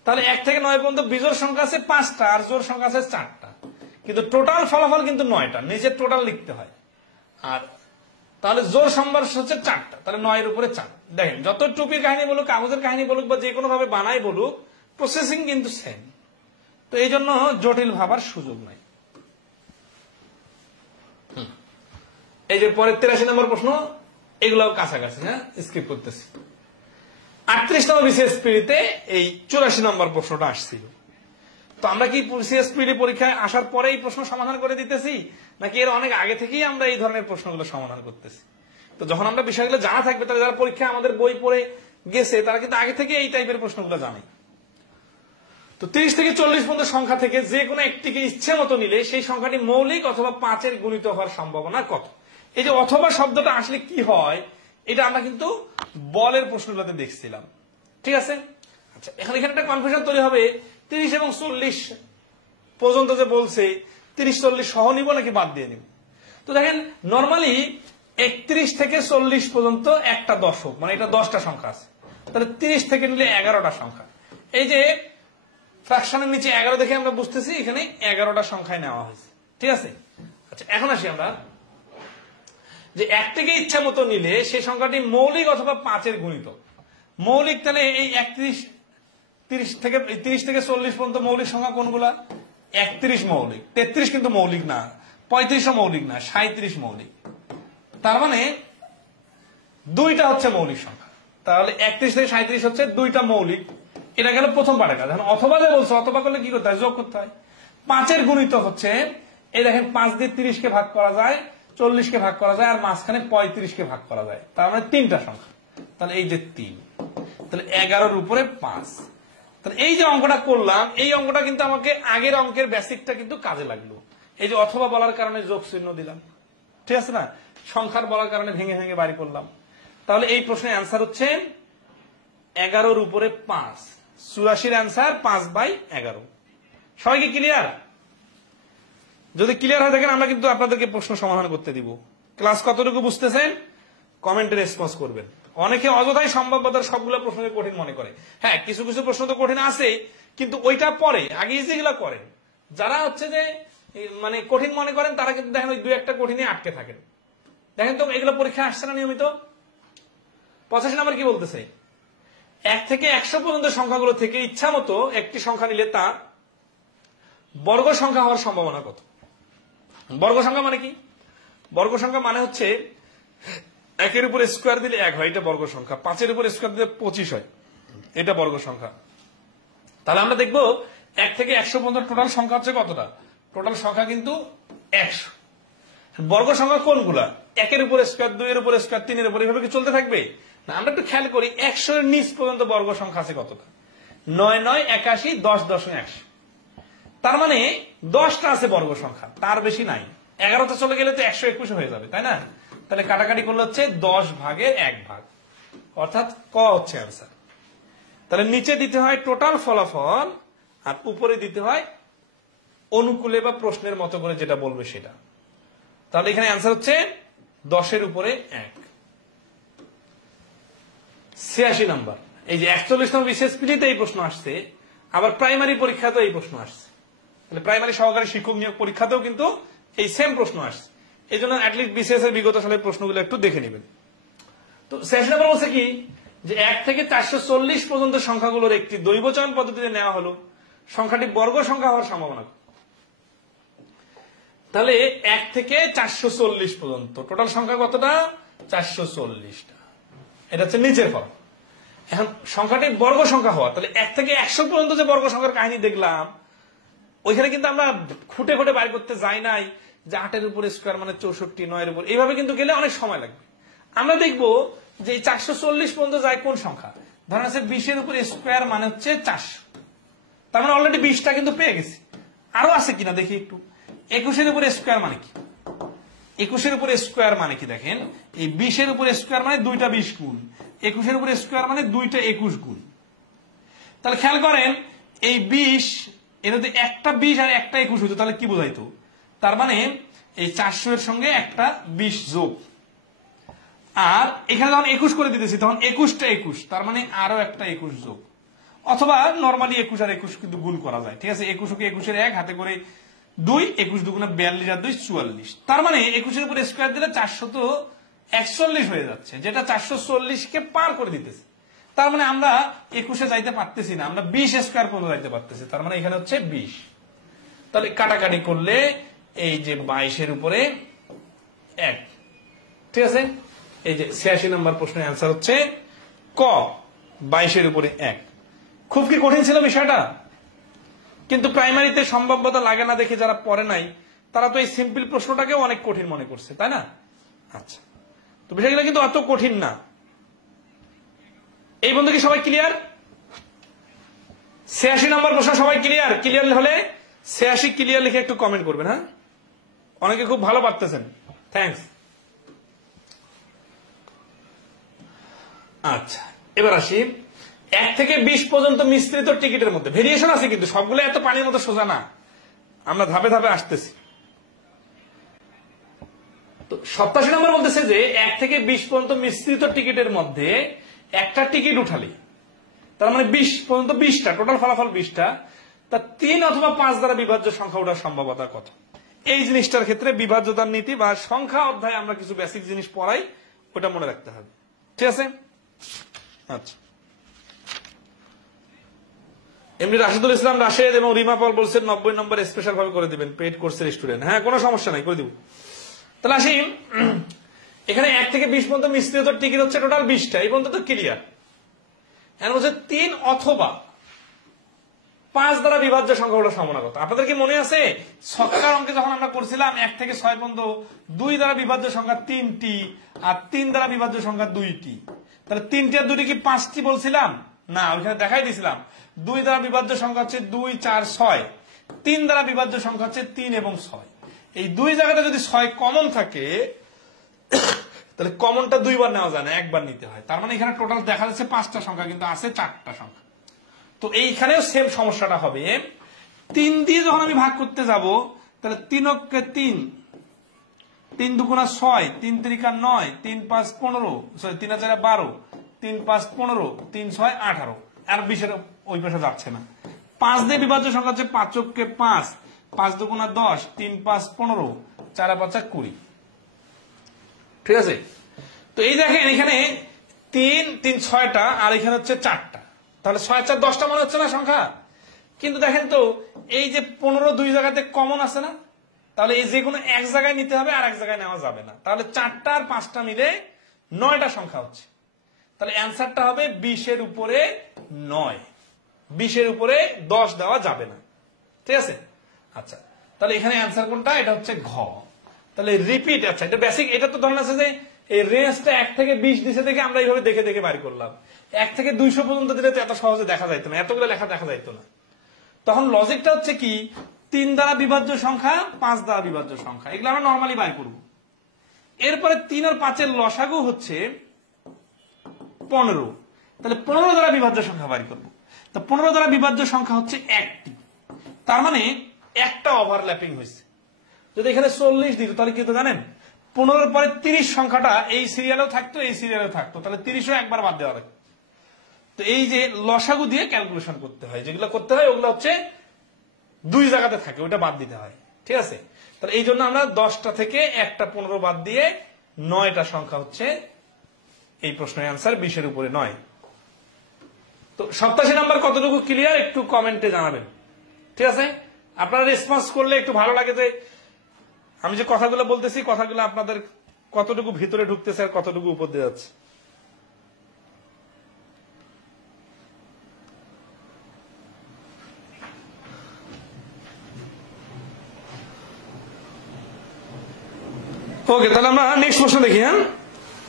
তাহলে 1 থেকে 9 পর্যন্ত বিজোড় সংখ্যা আছে 5টা আর জোড় সংখ্যা আছে 4টা, কিন্তু টোটাল ফলাফল কিন্তু 9টা, নিজের টোটাল লিখতে হয়। আর তাহলে জোড় সংখ্যা হচ্ছে 4টা, তাহলে 9 এর উপরে 4। দেখেন যত টুপির কাহিনী বলুক, কাগজের কাহিনী বলুক, বা যে কোনো ভাবে বানাই বলুক, প্রসেসিং কিন্তু সেম। তো এই জন্য জটিল ভাবার সুযোগ নাই। এই যে পরের 83 নম্বর প্রশ্ন, এগুলাও কাছাকাছি, হ্যাঁ স্কিপ করতেছি। 38 নম্বর বিসিএসপিতে এই 84 নম্বর প্রশ্নটা আসছিল। তো আমরা কি বিসিএসপি পরীক্ষায় আসার পরে এই প্রশ্ন সমাধান করে দিতেছি, নাকি এর অনেক আগে থেকেই আমরা এই ধরনের প্রশ্নগুলো সমাধান করতেছি? তো যখন আমরা বিষয়গুলো জানা থাকবে, তাহলে যারা পরীক্ষা আমাদের বই পড়ে গেছে তারা কিন্তু আগে থেকে এই টাইপের প্রশ্নগুলো জানে। তো 30 থেকে 40 পর্যন্ত সংখ্যা থেকে যে কোনো একটিকে ইচ্ছে মতো নিলে সেই সংখ্যাটি মৌলিক অথবা 5-এর গুণিত হওয়ার সম্ভাবনা কত? এই যে অথবা শব্দটা আসলে কি হয়, এটা আমরা কিন্তু বলের প্রশ্নগুলোতে দেখছিলাম। ঠিক আছে, আচ্ছা এখন এখানে একটা কনফিউশন তৈরি হবে, 30 এবং 40 পর্যন্ত যে বলছে 30-40 সহ নিব নাকি বাদ দিয়ে নিব? তো দেখেন নর্মালি 31 থেকে 40 পর্যন্ত একটা দশক, মানে এটা 10টা সংখ্যা আছে, তাহলে 30 থেকে নিলে 11টা সংখ্যা। এই যে ফ্র্যাকশনের নিচে 11 দেখে আমরা বুঝতেছি এখানে 11টা সংখ্যায় নেওয়া হয়েছে। ঠিক আছে, আচ্ছা এখন আসি আমরা যে এক থেকে ইচ্ছা মতো নিলে সেই সংখ্যাটি মৌলিক অথবা 5-এর গুণিতক। মৌলিক তাহলে এই 30 থেকে 40 পর্যন্ত মৌলিক সংখ্যা কোনগুলা? 31 মৌলিক, 33 কিন্তু মৌলিক না, 35 মৌলিক না, 37 মৌলিক। তার মানে দুইটা হচ্ছে মৌলিক সংখ্যা। তাহলে 31 থেকে 37 হচ্ছে দুইটা মৌলিক। এটা গেল প্রথম পার্টের কাজ। অথবা যে বলছো, অথবা করলে কি করতে হয়? যোগ করতে হয়। 5-এর গুণিতক হচ্ছে এই দেখেন 5 দিয়ে 30 কে ভাগ করা যায়, 40 কে ভাগ করা যায়, আর মাঝখানে 35 কে ভাগ করা যায়। তার মানে তিনটা সংখ্যা। তাহলে এই যে 3, তাহলে 11-র উপরে 5। তাহলে এই যে অঙ্কটা করলাম, এই অঙ্কটা কিন্তু আমাকে আগের অঙ্কের বেসিকটা কিন্তু কাজে লাগলো। এই যে অথবা বলার কারণে যোগ চিহ্ন দিলাম, ঠিক আছে না? সংখ্যার বলার কারণে ভেঙে ভেঙে বাড়ি করলাম। তাহলে এই প্রশ্নের অ্যান্সার হচ্ছে 11-র উপরে 5। 84-র অ্যান্সার 5/11। সবাই কি ক্লিয়ার? যদি ক্লিয়ার হয়ে থাকেন আমরা কিন্তু আপনাদেরকে প্রশ্ন সমাধান করতে দিব। ক্লাস কতটুকু বুঝতেছেন কমেন্টে রেসপন্স করবেন। অনেকে অযথাই সম্ভাব্যতার সবগুলো প্রশ্নকে কঠিন মনে করে। হ্যাঁ, কিছু কিছু প্রশ্ন তো কঠিন আছে, কিন্তু ওইটা পরে, আগে যেগুলো করেন। যারা হচ্ছে যে মানে কঠিন মনে করেন তারা কিন্তু দেখেন ওই 2-1টা কঠিনে আটকে থাকেন। দেখেন তো এগুলো পরীক্ষা আসছে না নিয়মিত? 85 নাম্বার কি বলতেছে? 1 থেকে 100 পর্যন্ত সংখ্যাগুলো থেকে ইচ্ছা মতো একটি সংখ্যা নিলে তা বর্গ সংখ্যা হওয়ার সম্ভাবনা কত? বর্গ সংখ্যা মানে কি? বর্গ সংখ্যা মানে হচ্ছে 1-এর উপরে স্কোয়ার দিলে 1 হয়, এটা বর্গ সংখ্যা। 5-এর উপরে স্কোয়ার দিলে 25 হয়, এটা বর্গ সংখ্যা। তাহলে আমরা দেখবো 1 থেকে 100 পর্যন্ত টোটাল সংখ্যা হচ্ছে কতটা? টোটাল সংখ্যা কিন্তু 100। বর্গ সংখ্যা কোনগুলা? 1-এর উপরে স্কোয়ার, 2-এর উপরে স্কোয়ার, 3-এর উপরে, এভাবে কি চলতে থাকবে না? আমরা একটু খেয়াল করি 100-এর নিচ পর্যন্ত বর্গ সংখ্যা আছে কতটা? 9 9 81, 10 10 100। তার মানে 10টা আছে বর্গ সংখ্যা, তার বেশি নাই। 11তে চলে গেলে তো 121 হয়ে যাবে, তাই না? তাহলে কাটাকাটি করলে হচ্ছে 10 ভাগের 1 ভাগ, অর্থাৎ ক হচ্ছে অ্যান্সার। তাহলে নিচে দিতে হয় টোটাল ফলাফল, আর উপরে দিতে হয় অনুকূলে বা প্রশ্নের মতো করে যেটা বলবে সেটা। তাহলে এখানে অ্যান্সার হচ্ছে 10-এর উপরে 1। 86 নাম্বার। এই যে 41 নম্বর বিশেষ পিলিতে এই প্রশ্ন আসছে, আবার প্রাইমারি পরীক্ষাতেও এই প্রশ্ন আসছে। তাহলে প্রাইমারি সহকারী শিক্ষক নিয়োগ পরীক্ষাতেও কিন্তু এই সেম প্রশ্ন আসছে। এই জন্য অ্যাটলিস্ট বিসিএস এর বিগত সালের প্রশ্নগুলো একটু দেখে নেবেন। তো 86 নাম্বার বলছে কি, যে 1 থেকে 440 পর্যন্ত সংখ্যাগুলোর একটি দৈবচয়ন পদ্ধতিতে নেওয়া হলো, সংখ্যাটি বর্গ সংখ্যা হওয়ার সম্ভাবনা। তাহলে 1 থেকে 440 পর্যন্ত টোটাল সংখ্যা কতটা? 440টা। এটা হচ্ছে নিচের ফল। এখন সংখ্যাটি বর্গ সংখ্যা হওয়া, তাহলে 1 থেকে 100 পর্যন্ত যে বর্গ সংখ্যার কাহিনী দেখলাম, ওইখানে কিন্তু আমরা খুঁটে খুঁটে বাইর করতে যাই নাই যে 8-এর উপরে স্কোয়ার মানে 64, 9-এর উপর, এইভাবে কিন্তু গেলে অনেক সময় লাগবে। আমরা দেখবো যে 440 পর্যন্ত যায় কোন সংখ্যা। ধরেন আছে 20-এর উপরে স্কোয়ার মানে হচ্ছে 400, তার মানে অলরেডি 20টা কিন্তু পেয়ে গেছি। আরো আছে কিনা দেখি একটু। 21-এর উপরে স্কোয়ার মানে কি? 21-এর উপরে স্কোয়ার মানে কি দেখেন, এই 20-এর উপরে স্কোয়ার মানে 2টা 20 গুণ, 21-এর উপরে স্কোয়ার মানে 2টা 21 গুণ। তাহলে খেয়াল করেন এই 20 এর মধ্যে একটা 20 আর একটা 21 হতো, তাহলে কি বোঝাইতো? তার মানে এই 400-এর সঙ্গে একটা 20 যোগ, আর এখানে যখন 21 করে দিতেছি তখন 21টা 21, তার মানে আরো একটা 21 যোগ। অথবা নর্মালি 21 আর 21 কিন্তু গুণ করা যায়, ঠিক আছে? 21কে 21-এর 1 হাতে করে 2, 21 দুগুণে 42 আর 2 44। তার মানে 21-এর উপরে স্কোয়ার দিলে 400 তো 41 হয়ে যাচ্ছে, যেটা 440-কে পার করে দিতেছে। তার মানে আমরা 21-এ যাইতে পারতেছি না, আমরা 20 স্কোয়ার পর্যন্ত যাইতে পারতেছি। তার মানে এখানে হচ্ছে 20। তাহলে কাটাকাটি করলে এই যে 22-এর উপরে 1, ঠিক আছে? এই যে 86 নম্বর প্রশ্নের অ্যান্সার হচ্ছে ক, 22-এর উপরে 1। খুব কি কঠিন ছিল বিষয়টা? কিন্তু প্রাইমারিতে সম্ভাব্যতা লাগে না দেখে যারা পড়ে নাই তারা তো এই সিম্পল প্রশ্নটাকেও অনেক কঠিন মনে করছে, তাই না? আচ্ছা, তো বিষয়গুলো কিন্তু অত কঠিন না। এই বন্ধু কি সবাই ক্লিয়ার? 86 নম্বর প্রশ্ন সবাই ক্লিয়ার? ক্লিয়ার হলে 86 ক্লিয়ার লিখে একটু কমেন্ট করবেন। হ্যাঁ, অনেকে খুব ভালো পারতেছেন, থ্যাংকস। আচ্ছা, এবার আসি 1 থেকে 20 পর্যন্ত মিশ্রিত টিকিটের মধ্যে ভেরিয়েশন আছে, কিন্তু সবগুলো এত পানির মতো সোজা না, আমরা ধাপে ধাপে আসতেছি। তো 87 নম্বর বলতেছে যে 1 থেকে 20 পর্যন্ত মিশ্রিত টিকিটের মধ্যে একটা টিকিট উঠালে, তার মানে 20 পর্যন্ত 20টা, টোটাল ফলাফল 20টা, তা 3 অথবা 5 দ্বারা বিভাজ্য সংখ্যা ওঠার সম্ভাবনা কত? এই জিনিসটার ক্ষেত্রে বিভাজ্যতার নীতি বা সংখ্যা অধ্যায়ে আমরা কিছু বেসিক জিনিস পড়াই, ওটা মনে রাখতে হবে। ঠিক আছে? আচ্ছা, এমনি রাশিদুল ইসলাম রাশেদ এবং রিমা পল বলছেন 90 নম্বর স্পেশাল ভাবে করে দিবেন পেইড কোর্সের স্টুডেন্ট। হ্যাঁ, কোনো সমস্যা নাই, করে দিব। তাহলে আসি, এখানে 1 থেকে 20 পর্যন্ত মিশ্রিত টিকিট হচ্ছে টোটাল 20টা, এই পর্যন্ত তো ক্লিয়ার। এখন হচ্ছে 3 অথবা 5 দ্বারা বিভাজ্য সংখ্যাগুলো সমানুপাত। আপনাদের কি মনে আছে ছক্কার অঙ্কে যখন আমরা করছিলাম 1 থেকে 6 পর্যন্ত 2 দ্বারা বিভাজ্য সংখ্যা 3টি আর 3 দ্বারা বিভাজ্য সংখ্যা 2টি, তাহলে 3টি আর 2টি কি 5টি বলছিলাম না? ওইখানে দেখাই দিয়েছিলাম 2 দ্বারা বিভাজ্য সংখ্যা হচ্ছে 2, 4, 6, 3 দ্বারা বিভাজ্য সংখ্যা হচ্ছে 3 এবং 6। এই 2 জায়গাটা যদি 6 কমন থাকে তাহলে কমনটা 2 বার নেওয়া যায় না, 1 বার নিতে হয়। তার মানে এখানে টোটাল দেখা যাচ্ছে 5টা সংখ্যা, কিন্তু আছে 4টা সংখ্যা। তো এইখানেও সেম সমস্যাটা হবে। 3 দিয়ে যখন আমি ভাগ করতে যাব, তাহলে 3 অক্ষে 3, 3 দুগুণা 6, 3 তিরিকা 9, 3 5 15, সরি 3 4 12, 3 5 15, 3 6 18, আর 20 ওই পাশে যাচ্ছে না। 5 দিয়ে বিভাজ্য সংখ্যা হচ্ছে 5 অক্ষে 5, 5 দুগুণা 10, 3 5 15, 4 5 20। ঠিক আছে? তো এই দেখেন এখানে 3 3 6টা আর এখানে হচ্ছে 4টা, তাহলে 6 4 10টা মনে হচ্ছে না সংখ্যা? কিন্তু দেখেন তো এই যে 15 2 জায়গাতে কমন আছে না, তাহলে এই যে কোনো এক জায়গায় নিতে হবে আর এক জায়গায় নেওয়া যাবে না। তাহলে 4টা আর 5টা মিলে 9টা সংখ্যা হচ্ছে। তাহলে অ্যান্সারটা হবে 20 এর উপরে 9, 20 এর উপরে 10 দেওয়া যাবে না। ঠিক আছে? আচ্ছা, তাহলে এখানে অ্যান্সার কোনটা? এটা হচ্ছে ঘ। তাহলে রিপিট, আচ্ছা এটা বেসিক, এটা তো ধরুন আছে যে এই রেঞ্জটা 1 থেকে 20 দিছে থেকে আমরা এইভাবে দেখে দেখে বাড়ি করলাম। 1 থেকে 200 পর্যন্ত দিলে তো এত সহজে দেখা যাইতো না, এতগুলো লেখা দেখা যাইতো না। তখন লজিকটা হচ্ছে কি, 3 দ্বারা বিভাজ্য সংখ্যা, 5 দ্বারা বিভাজ্য সংখ্যা, এগুলো আমরা নর্মালি বাই করব। এরপরে 3 আর 5 এর লসাগু হচ্ছে 15, তাহলে 15 দ্বারা বিভাজ্য সংখ্যা বাই করব। তো 15 দ্বারা বিভাজ্য সংখ্যা হচ্ছে 1টি, তার মানে একটা ওভারল্যাপিং হয়েছে। যদি এখানে 40 দিত তাহলে কি হতো জানেন? 15 এর পরে 30 সংখ্যাটা এই সিরিয়ালেও থাকতো, এই সিরিয়ালেও থাকতো, তাহলে 30ও একবার বাদ দেওয়া লাগতো। তো এই যে লসাগু দিয়ে ক্যালকুলেশন করতে হয়, যেগুলো করতে হয় ওগুলো হচ্ছে 2 জায়গাতে থাকে, ওইটা বাদ দিতে হয়। ঠিক আছে? তাহলে এই জন্য আমরা 10টা থেকে একটা 15 বাদ দিয়ে 9টা সংখ্যা হচ্ছে এই প্রশ্নের অ্যান্সার 20 এর উপরে 9। তো 87 নাম্বার কতটুকু ক্লিয়ার একটু কমেন্টে জানাবেন। ঠিক আছে? আপনারা রেসপন্স করলে একটু ভালো লাগে যে আমি যে কথাগুলো বলতেছি কথাগুলো আপনাদের কতটুকু ভিতরে ঢুকতেছে আর কতটুকু উপর দিয়ে যাচ্ছে। ওকে, তাহলে আমরা নেক্সট প্রশ্ন দেখি। হ্যাঁ,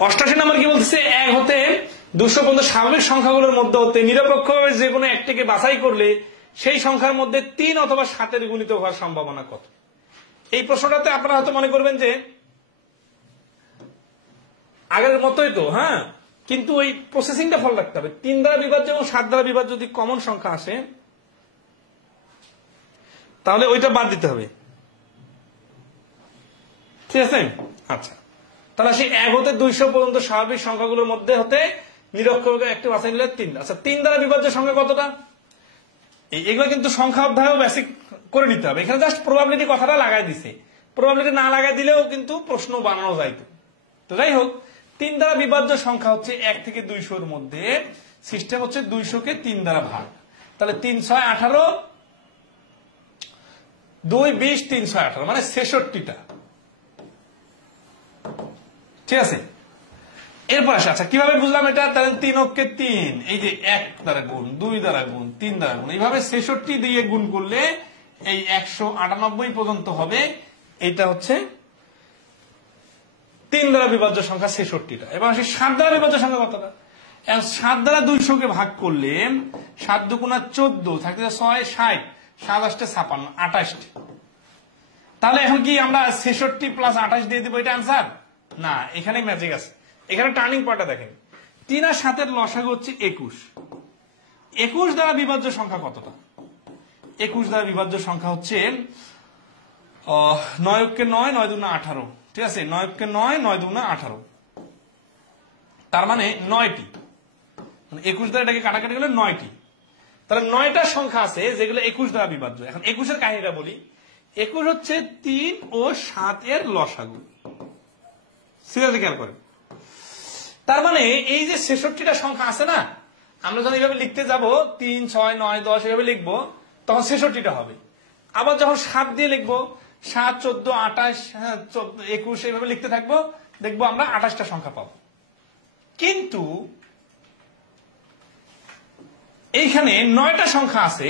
88 নাম্বার কি বলতেছে? 1 হতে 200 পর্যন্ত স্বাভাবিক সংখ্যাগুলোর মধ্যে হতে নিরপেক্ষভাবে যে কোনো একটিকে বাছাই করলে সেই সংখ্যার মধ্যে 3 অথবা 7 গুণিত হওয়ার সম্ভাবনা কত? এই প্রশ্নটাতে আপনারা হয়তো মনে করবেন যে আগের মতোই তো, হ্যাঁ, কিন্তু ওই প্রসেসিংটা ফলো রাখতে হবে। 3 দ্বারা বিভাজ্য এবং 7 দ্বারা বিভাজ্য যদি কমন সংখ্যা আসে তাহলে ওইটা বাদ দিতে হবে। ঠিক আছে? আচ্ছা, তাহলে সেই 1 হতে 200 পর্যন্ত স্বাভাবিক সংখ্যাগুলোর মধ্যে হতে নিরপেক্ষ একটি বাছাই নিলে 3। আচ্ছা, 3 দ্বারা বিভাজ্য সংখ্যা কতটা? এগুলো কিন্তু সংখ্যা অধ্যায়ও বেসিক করে নিতে হবে। এখানে জাস্ট প্রবাবিলিটি কথাটা লাগাই দিছে, প্রবাবিলিটি না লাগাই দিলেও কিন্তু প্রশ্ন বানানো যাইতো। তো যাই হোক, 3 দ্বারা বিভাজ্য সংখ্যা হচ্ছে 1 থেকে 200 মধ্যে, সিস্টেম হচ্ছে 200 কে 3 দ্বারা ভাগ। তাহলে 3 6 18, 2 20, 3 6 18, মানে 66টা। ঠিক আছে? এরপর আসে, আচ্ছা কিভাবে বুঝলাম এটা? তাহলে 3 অক্ষে 3, এই যে 1 দ্বারা গুণ, 2 দ্বারা গুণ, 3 দ্বারা গুণ, এইভাবে 66 দিয়ে গুণ করলে এই 198 পর্যন্ত হবে। এইটা হচ্ছে 3 দ্বারা বিভাজ্য সংখ্যা 66টা। এবার আসে 7 দ্বারা বিভাজ্য সংখ্যা কতটা? 7 দ্বারা 200 কে ভাগ করলে 7 দুগুণা 14, থাকতে 6 60, 7 8 56, 28টি। তাহলে এখন কি আমরা 66 প্লাস 28 দিয়ে দিব এটা অ্যান্সার? না, এখানে ম্যাজিক আছে। এখানে টার্নিং পয়েন্টটা দেখেন, 3 আর 7 এর লসাগু হচ্ছে 21। 21 দ্বারা বিভাজ্য সংখ্যা কতটা? 21 দ্বারা বিভাজ্য সংখ্যা হচ্ছে 9 অক্ষে 9, 9 দুগুণা 18। ঠিক আছে? 9 অক্ষে 9, 9 দুগুণা 18, তার মানে 9টি। মানে 21 দ্বারা এটাকে কাটাকাটি গেলে 9টি। তাহলে 9টা সংখ্যা আছে যেগুলো 21 দ্বারা বিভাজ্য। এখন 21 এর কাহিনীটা বলি। 21 হচ্ছে 3 ও 7 এর লসাগু। সিরিয়াসলি খেয়াল করেন, তার মানে এই যে 66টা সংখ্যা আছে না, আমরা যখন এইভাবে লিখতে যাব 3, 6, 9, 10 এভাবে লিখবো, তখন 66টা হবে। আবার যখন 7 দিয়ে লিখবো, 7, 14, 28, 21 এইভাবে লিখতে থাকবো, দেখবো আমরা 28টা সংখ্যা পাবো। কিন্তু এইখানে 9টা সংখ্যা আছে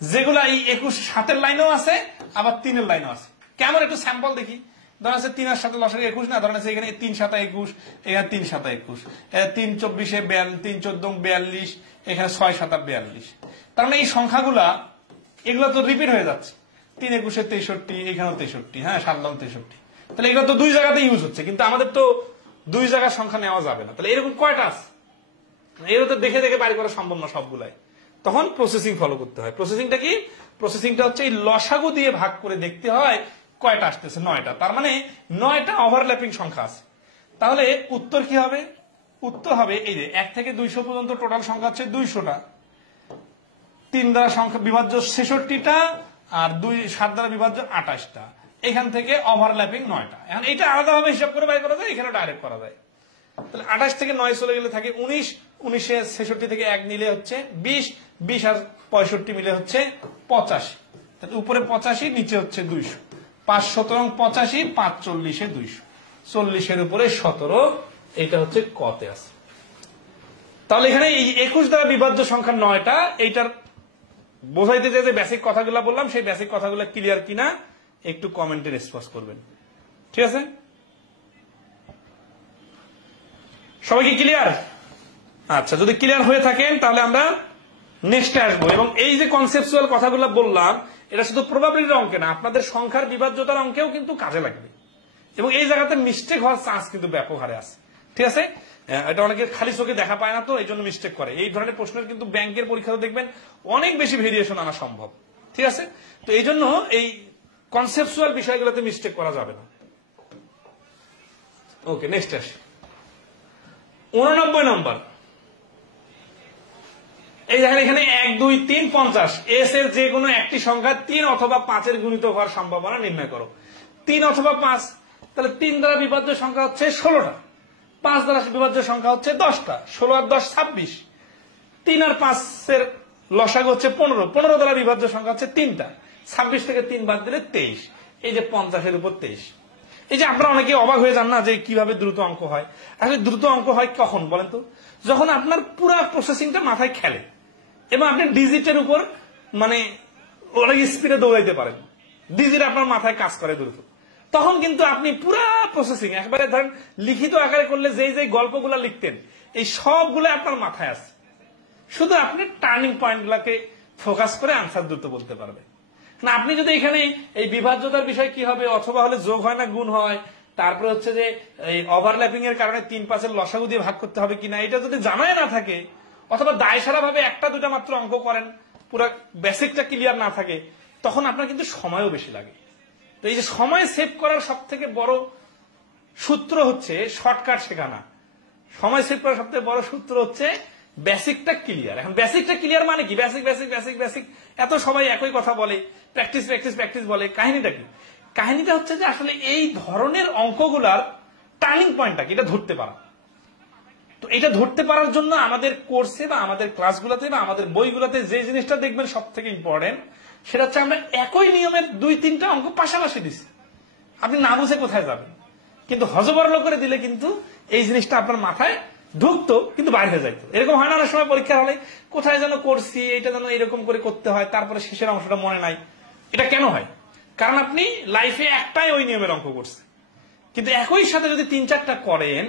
যেগুলা এই 21 7 লাইনেও আছে, আবার 3 লাইনেও আছে। কেমন একটু স্যাম্পল দেখি। ধরেন আছে 3 এর সাথে লসাগু 21 না, ধরেন আছে এখানে 3 7 21, এখানে 3 7 21, 3 24 3 14 42, এখানে 6 7 42। তার মানে এই সংখ্যাগুলা এগুলো তো রিপিট হয়ে যাচ্ছে। 3 21 63, এখানেও 63, হ্যাঁ 7 9 63। তাহলে এগুলো তো দুই জায়গাতে ইউজ হচ্ছে, কিন্তু আমাদের তো দুই জায়গার সংখ্যা নেওয়া যাবে না। তাহলে এরকম কয়টা আছে, এরও তো দেখে দেখে বাইর করা সম্ভব না সবগুলাই। তখন প্রসেসিং ফলো করতে হয়। প্রসেসিংটা কি? প্রসেসিংটা হচ্ছে এই লসাগু দিয়ে ভাগ করে দেখতে হয় কয়টা আসতেছে, 9টা। তার মানে 9টা ওভারল্যাপিং সংখ্যা আছে। তাহলে উত্তর কি হবে? উত্তর হবে এই যে 1 থেকে 200 পর্যন্ত টোটাল সংখ্যা হচ্ছে 200টা, 3 দ্বারা সংখ্যা বিভাজ্য 66টা, আর 7 দ্বারা বিভাজ্য 28টা। এখান থেকে ওভারল্যাপিং 9টা। এখন এটা আলাদাভাবে হিসাব করে বাইর করা যায়, এখানে ডাইরেক্ট করা যায়। তাহলে 28 থেকে 9 চলে গেলে থাকে 19, 19 66 থেকে 1 নিলে হচ্ছে 20, 20 আর 65 মিলে হচ্ছে 85। তাহলে উপরে 85, নিচে হচ্ছে 200। 5 17 85, 5 40 200, 40 উপরে 17। এটা হচ্ছে কতে আছে। তাহলে এখানে এই 21 দ্বারা বিভাজ্য সংখ্যা 9টা। এইটার বোঝাইতে যে বেসিক কথাগুলো বললাম, সেই বেসিক কথাগুলো ক্লিয়ার কিনা একটু কমেন্টে রেসপন্স করবেন। ঠিক আছে, সবাই কি ক্লিয়ার? আচ্ছা, যদি ক্লিয়ার হয়ে থাকেন তাহলে আমরা নেক্সটে আসবো। এবং এই যে কনসেপচুয়াল কথাগুলো বললাম, এটা শুধু প্রবাবিলিটির অঙ্কে না, আপনাদের সংখ্যার বিভাজ্যতার অঙ্কেও কিন্তু কাজে লাগবে। এবং এই জায়গাতে মিস্টেক হওয়ার চান্স কিন্তু ব্যাপক হারে আছে। ঠিক আছে, এটা অনেকে খালি চোখে দেখা পায় না, তো এই জন্য মিস্টেক করে। এই ধরনের প্রশ্নের কিন্তু ব্যাংকের পরীক্ষাতে দেখবেন অনেক বেশি ভেরিয়েশন আনা সম্ভব। ঠিক আছে, তো এই জন্য এই কনসেপচুয়াল বিষয়গুলোতে মিস্টেক করা যাবে না। ওকে, নেক্সট আসি। 89 নম্বর। এই দেখেন এখানে 1 2 3 50, এস এর যে কোনো একটি সংখ্যা 3 অথবা 5 এর গুণিত হওয়ার সম্ভাবনা নির্ণয় করো। 3 অথবা 5, তাহলে 3 দ্বারা বিভাজ্য সংখ্যা হচ্ছে 16টা, 5 দ্বারা বিভাজ্য সংখ্যা হচ্ছে 10টা, 16 আর 10 26। 3 আর 5 এর লসাগু হচ্ছে 15, 15 দ্বারা বিভাজ্য সংখ্যা হচ্ছে 3টা, 26 থেকে 3 বাদ দিলে 23। এই যে 50 এর উপর 23। এই যে আপনারা অনেকে অবাক হয়ে যান না যে কিভাবে দ্রুত অঙ্ক হয়। আসলে দ্রুত অঙ্ক হয় কখন বলেন তো? যখন আপনার পুরো প্রসেসিংটা মাথায় খেলে এবং আপনি ডিজিটের উপর মানে অনেক স্পিডে দৌড়াইতে পারেন, ডিজিট আপনার মাথায় কাজ করে দ্রুত, তখন কিন্তু আপনি পুরো প্রসেসিং একবারে ধরেন লিখিত আকারে করলে যেই যেই গল্পগুলা লিখতেন এই সবগুলো আপনার মাথায় আছে। শুধু আপনি টার্নিং পয়েন্ট গুলাকে ফোকাস করে আনসার দ্রুত বলতে পারবেন না। আপনি যদি এখানে এই বিভাজ্যতার বিষয় কি হবে, অথবা হলে যোগ হয় না গুণ হয়, তারপরে হচ্ছে যে এই ওভারল্যাপিং এর কারণে 3 5 এর লসাগু দিয়ে ভাগ করতে হবে কিনা, এটা যদি জানাই না থাকে, অথবা দায়সারা ভাবে একটা দুটা মাত্র অঙ্ক করেন, পুরো বেসিকটা ক্লিয়ার না থাকে, তখন আপনার কিন্তু সময়ও বেশি লাগে। তো এই যে সময় সেভ করার সব থেকে বড় সূত্র হচ্ছে শর্টকাট শেখানা। সময় সেভ করার সবথেকে বড় সূত্র হচ্ছে বেসিকটা ক্লিয়ার। এখন বেসিকটা ক্লিয়ার মানে কি? বেসিক বেসিক বেসিক বেসিক এত সবাই একই কথা বলে, প্র্যাকটিস প্র্যাকটিস প্র্যাকটিস বলে। কাহিনীটা কি? কাহিনীটা হচ্ছে যে আসলে এই ধরনের অঙ্কগুলার টার্নিং পয়েন্টটা কি, এটা ধরতে পারা। তো এটা ধরতে পারার জন্য আমাদের কোর্সে বা আমাদের ক্লাসগুলোতে বা আমাদের বইগুলোতে যে জিনিসটা দেখবেন সব থেকে ইম্পর্টেন্ট, সেটা হচ্ছে আমরা একই নিয়মের 2-3টা অঙ্ক পাশাপাশি দিচ্ছি। আপনি না বুঝে কোথায় যাবেন, কিন্তু হজবরল করে দিলে কিন্তু এই জিনিসটা আপনার মাথায় ঢুকতো কিন্তু বাইরে যাইতো। এরকম হয় না অনেক সময় পরীক্ষা হলে কোথায় যেন করছি, এটা যেন এরকম করে করতে হয়, তারপরে শেষের অংশটা মনে নাই। এটা কেন হয়? কারণ আপনি লাইফে একটাই ওই নিয়মের অঙ্ক করছেন, কিন্তু একই সাথে যদি 3-4টা করেন,